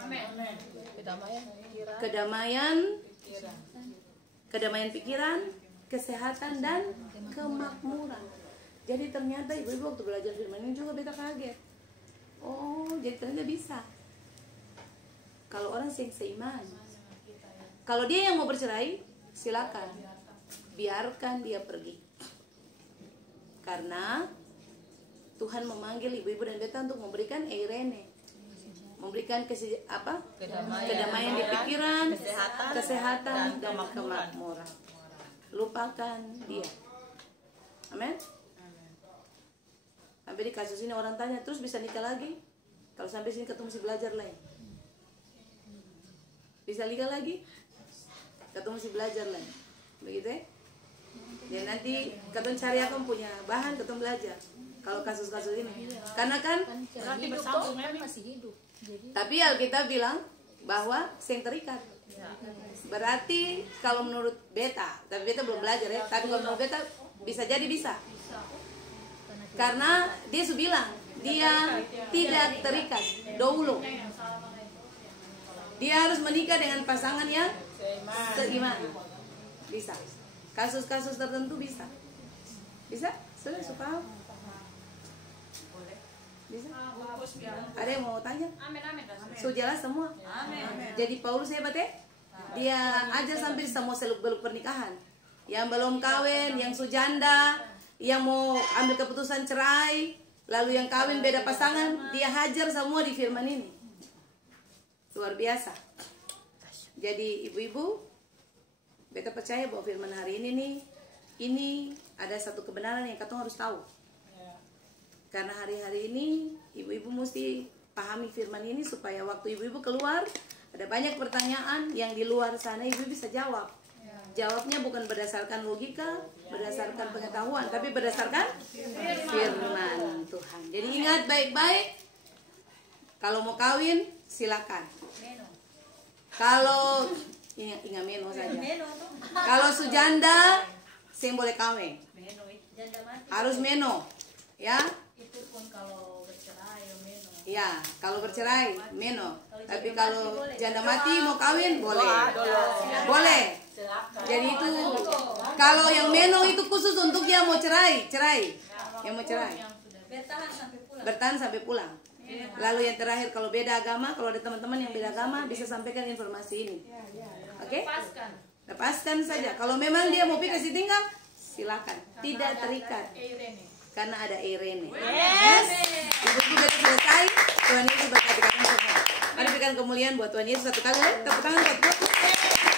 Kedamaian pikiran, kesehatan dan kemakmuran. Jadi ternyata ibu-ibu waktu belajar firman ini juga beta kaget. Oh, jadi ternyata bisa. Kalau orang yang seiman, kalau dia yang mau bercerai, silakan, biarkan dia pergi. Karena Tuhan memanggil ibu-ibu dan beta untuk memberikan eirene, memberikan kedamaian di pikiran, kesehatan dan kemakmuran. Lupakan dia. Amin. Sampai di kasus ini orang tanya, terus bisa nikah lagi? Kalau sampai sini ketemu si belajar lain, bisa nikah lagi? Ketemu si belajar lain, begitu ya? Dan nanti ketemu cari akan punya bahan ketemu belajar. Kalau kasus-kasus ini, karena kan Berarti bersambung masih hidup. tapi Alkitab bilang bahwa yang terikat. Berarti kalau menurut beta, tapi beta belum belajar ya, tapi kalau menurut beta bisa jadi bisa. Karena dia sudah bilang dia tidak terikat dahulu. Dia harus menikah dengan pasangan yang seiman. Bisa. Kasus-kasus tertentu bisa. Bisa? Sudah suka? Bisa? Ada yang mau tanya? So jelas semua. Jadi Paulus hebat ya? Dia aja sampai semua seluk-beluk pernikahan. Yang belum kawin, yang sujanda, yang mau ambil keputusan cerai, lalu yang kawin beda pasangan, dia hajar semua di firman ini. Luar biasa. Jadi ibu-ibu, beta percaya bahwa firman hari ini nih, ini ada satu kebenaran yang katong harus tahu. Karena hari-hari ini ibu-ibu mesti pahami firman ini supaya waktu ibu-ibu keluar ada banyak pertanyaan yang di luar sana ibu bisa jawab. Jawabnya bukan berdasarkan logika, berdasarkan pengetahuan, tapi berdasarkan firman Tuhan. Jadi ingat baik-baik, kalau mau kawin silakan. Kalau ingat meno saja. Kalau sujanda, sih boleh kawin. Harus meno, ya. Itu pun kalau bercerai meno. Ya, kalau bercerai meno. Tapi kalau janda mati mau kawin boleh. Boleh. Jadi itu kalau yang meno itu khusus untuk yang mau cerai. Yang mau cerai. Bertahan sampai pulang. Lalu yang terakhir kalau beda agama, kalau ada teman-teman yang beda agama bisa sampaikan informasi ini. Oke? Lepaskan saja. Kalau memang dia mau kasih tinggal, silakan. Tidak terikat. Karena ada eirene. Yes. Ibu-ibu sudah selesai. Tuhan Yesus berkati kalian semua. Mari berikan kemuliaan buat Tuhan Yesus satu kali. Tepuk tangan buat Tuhan.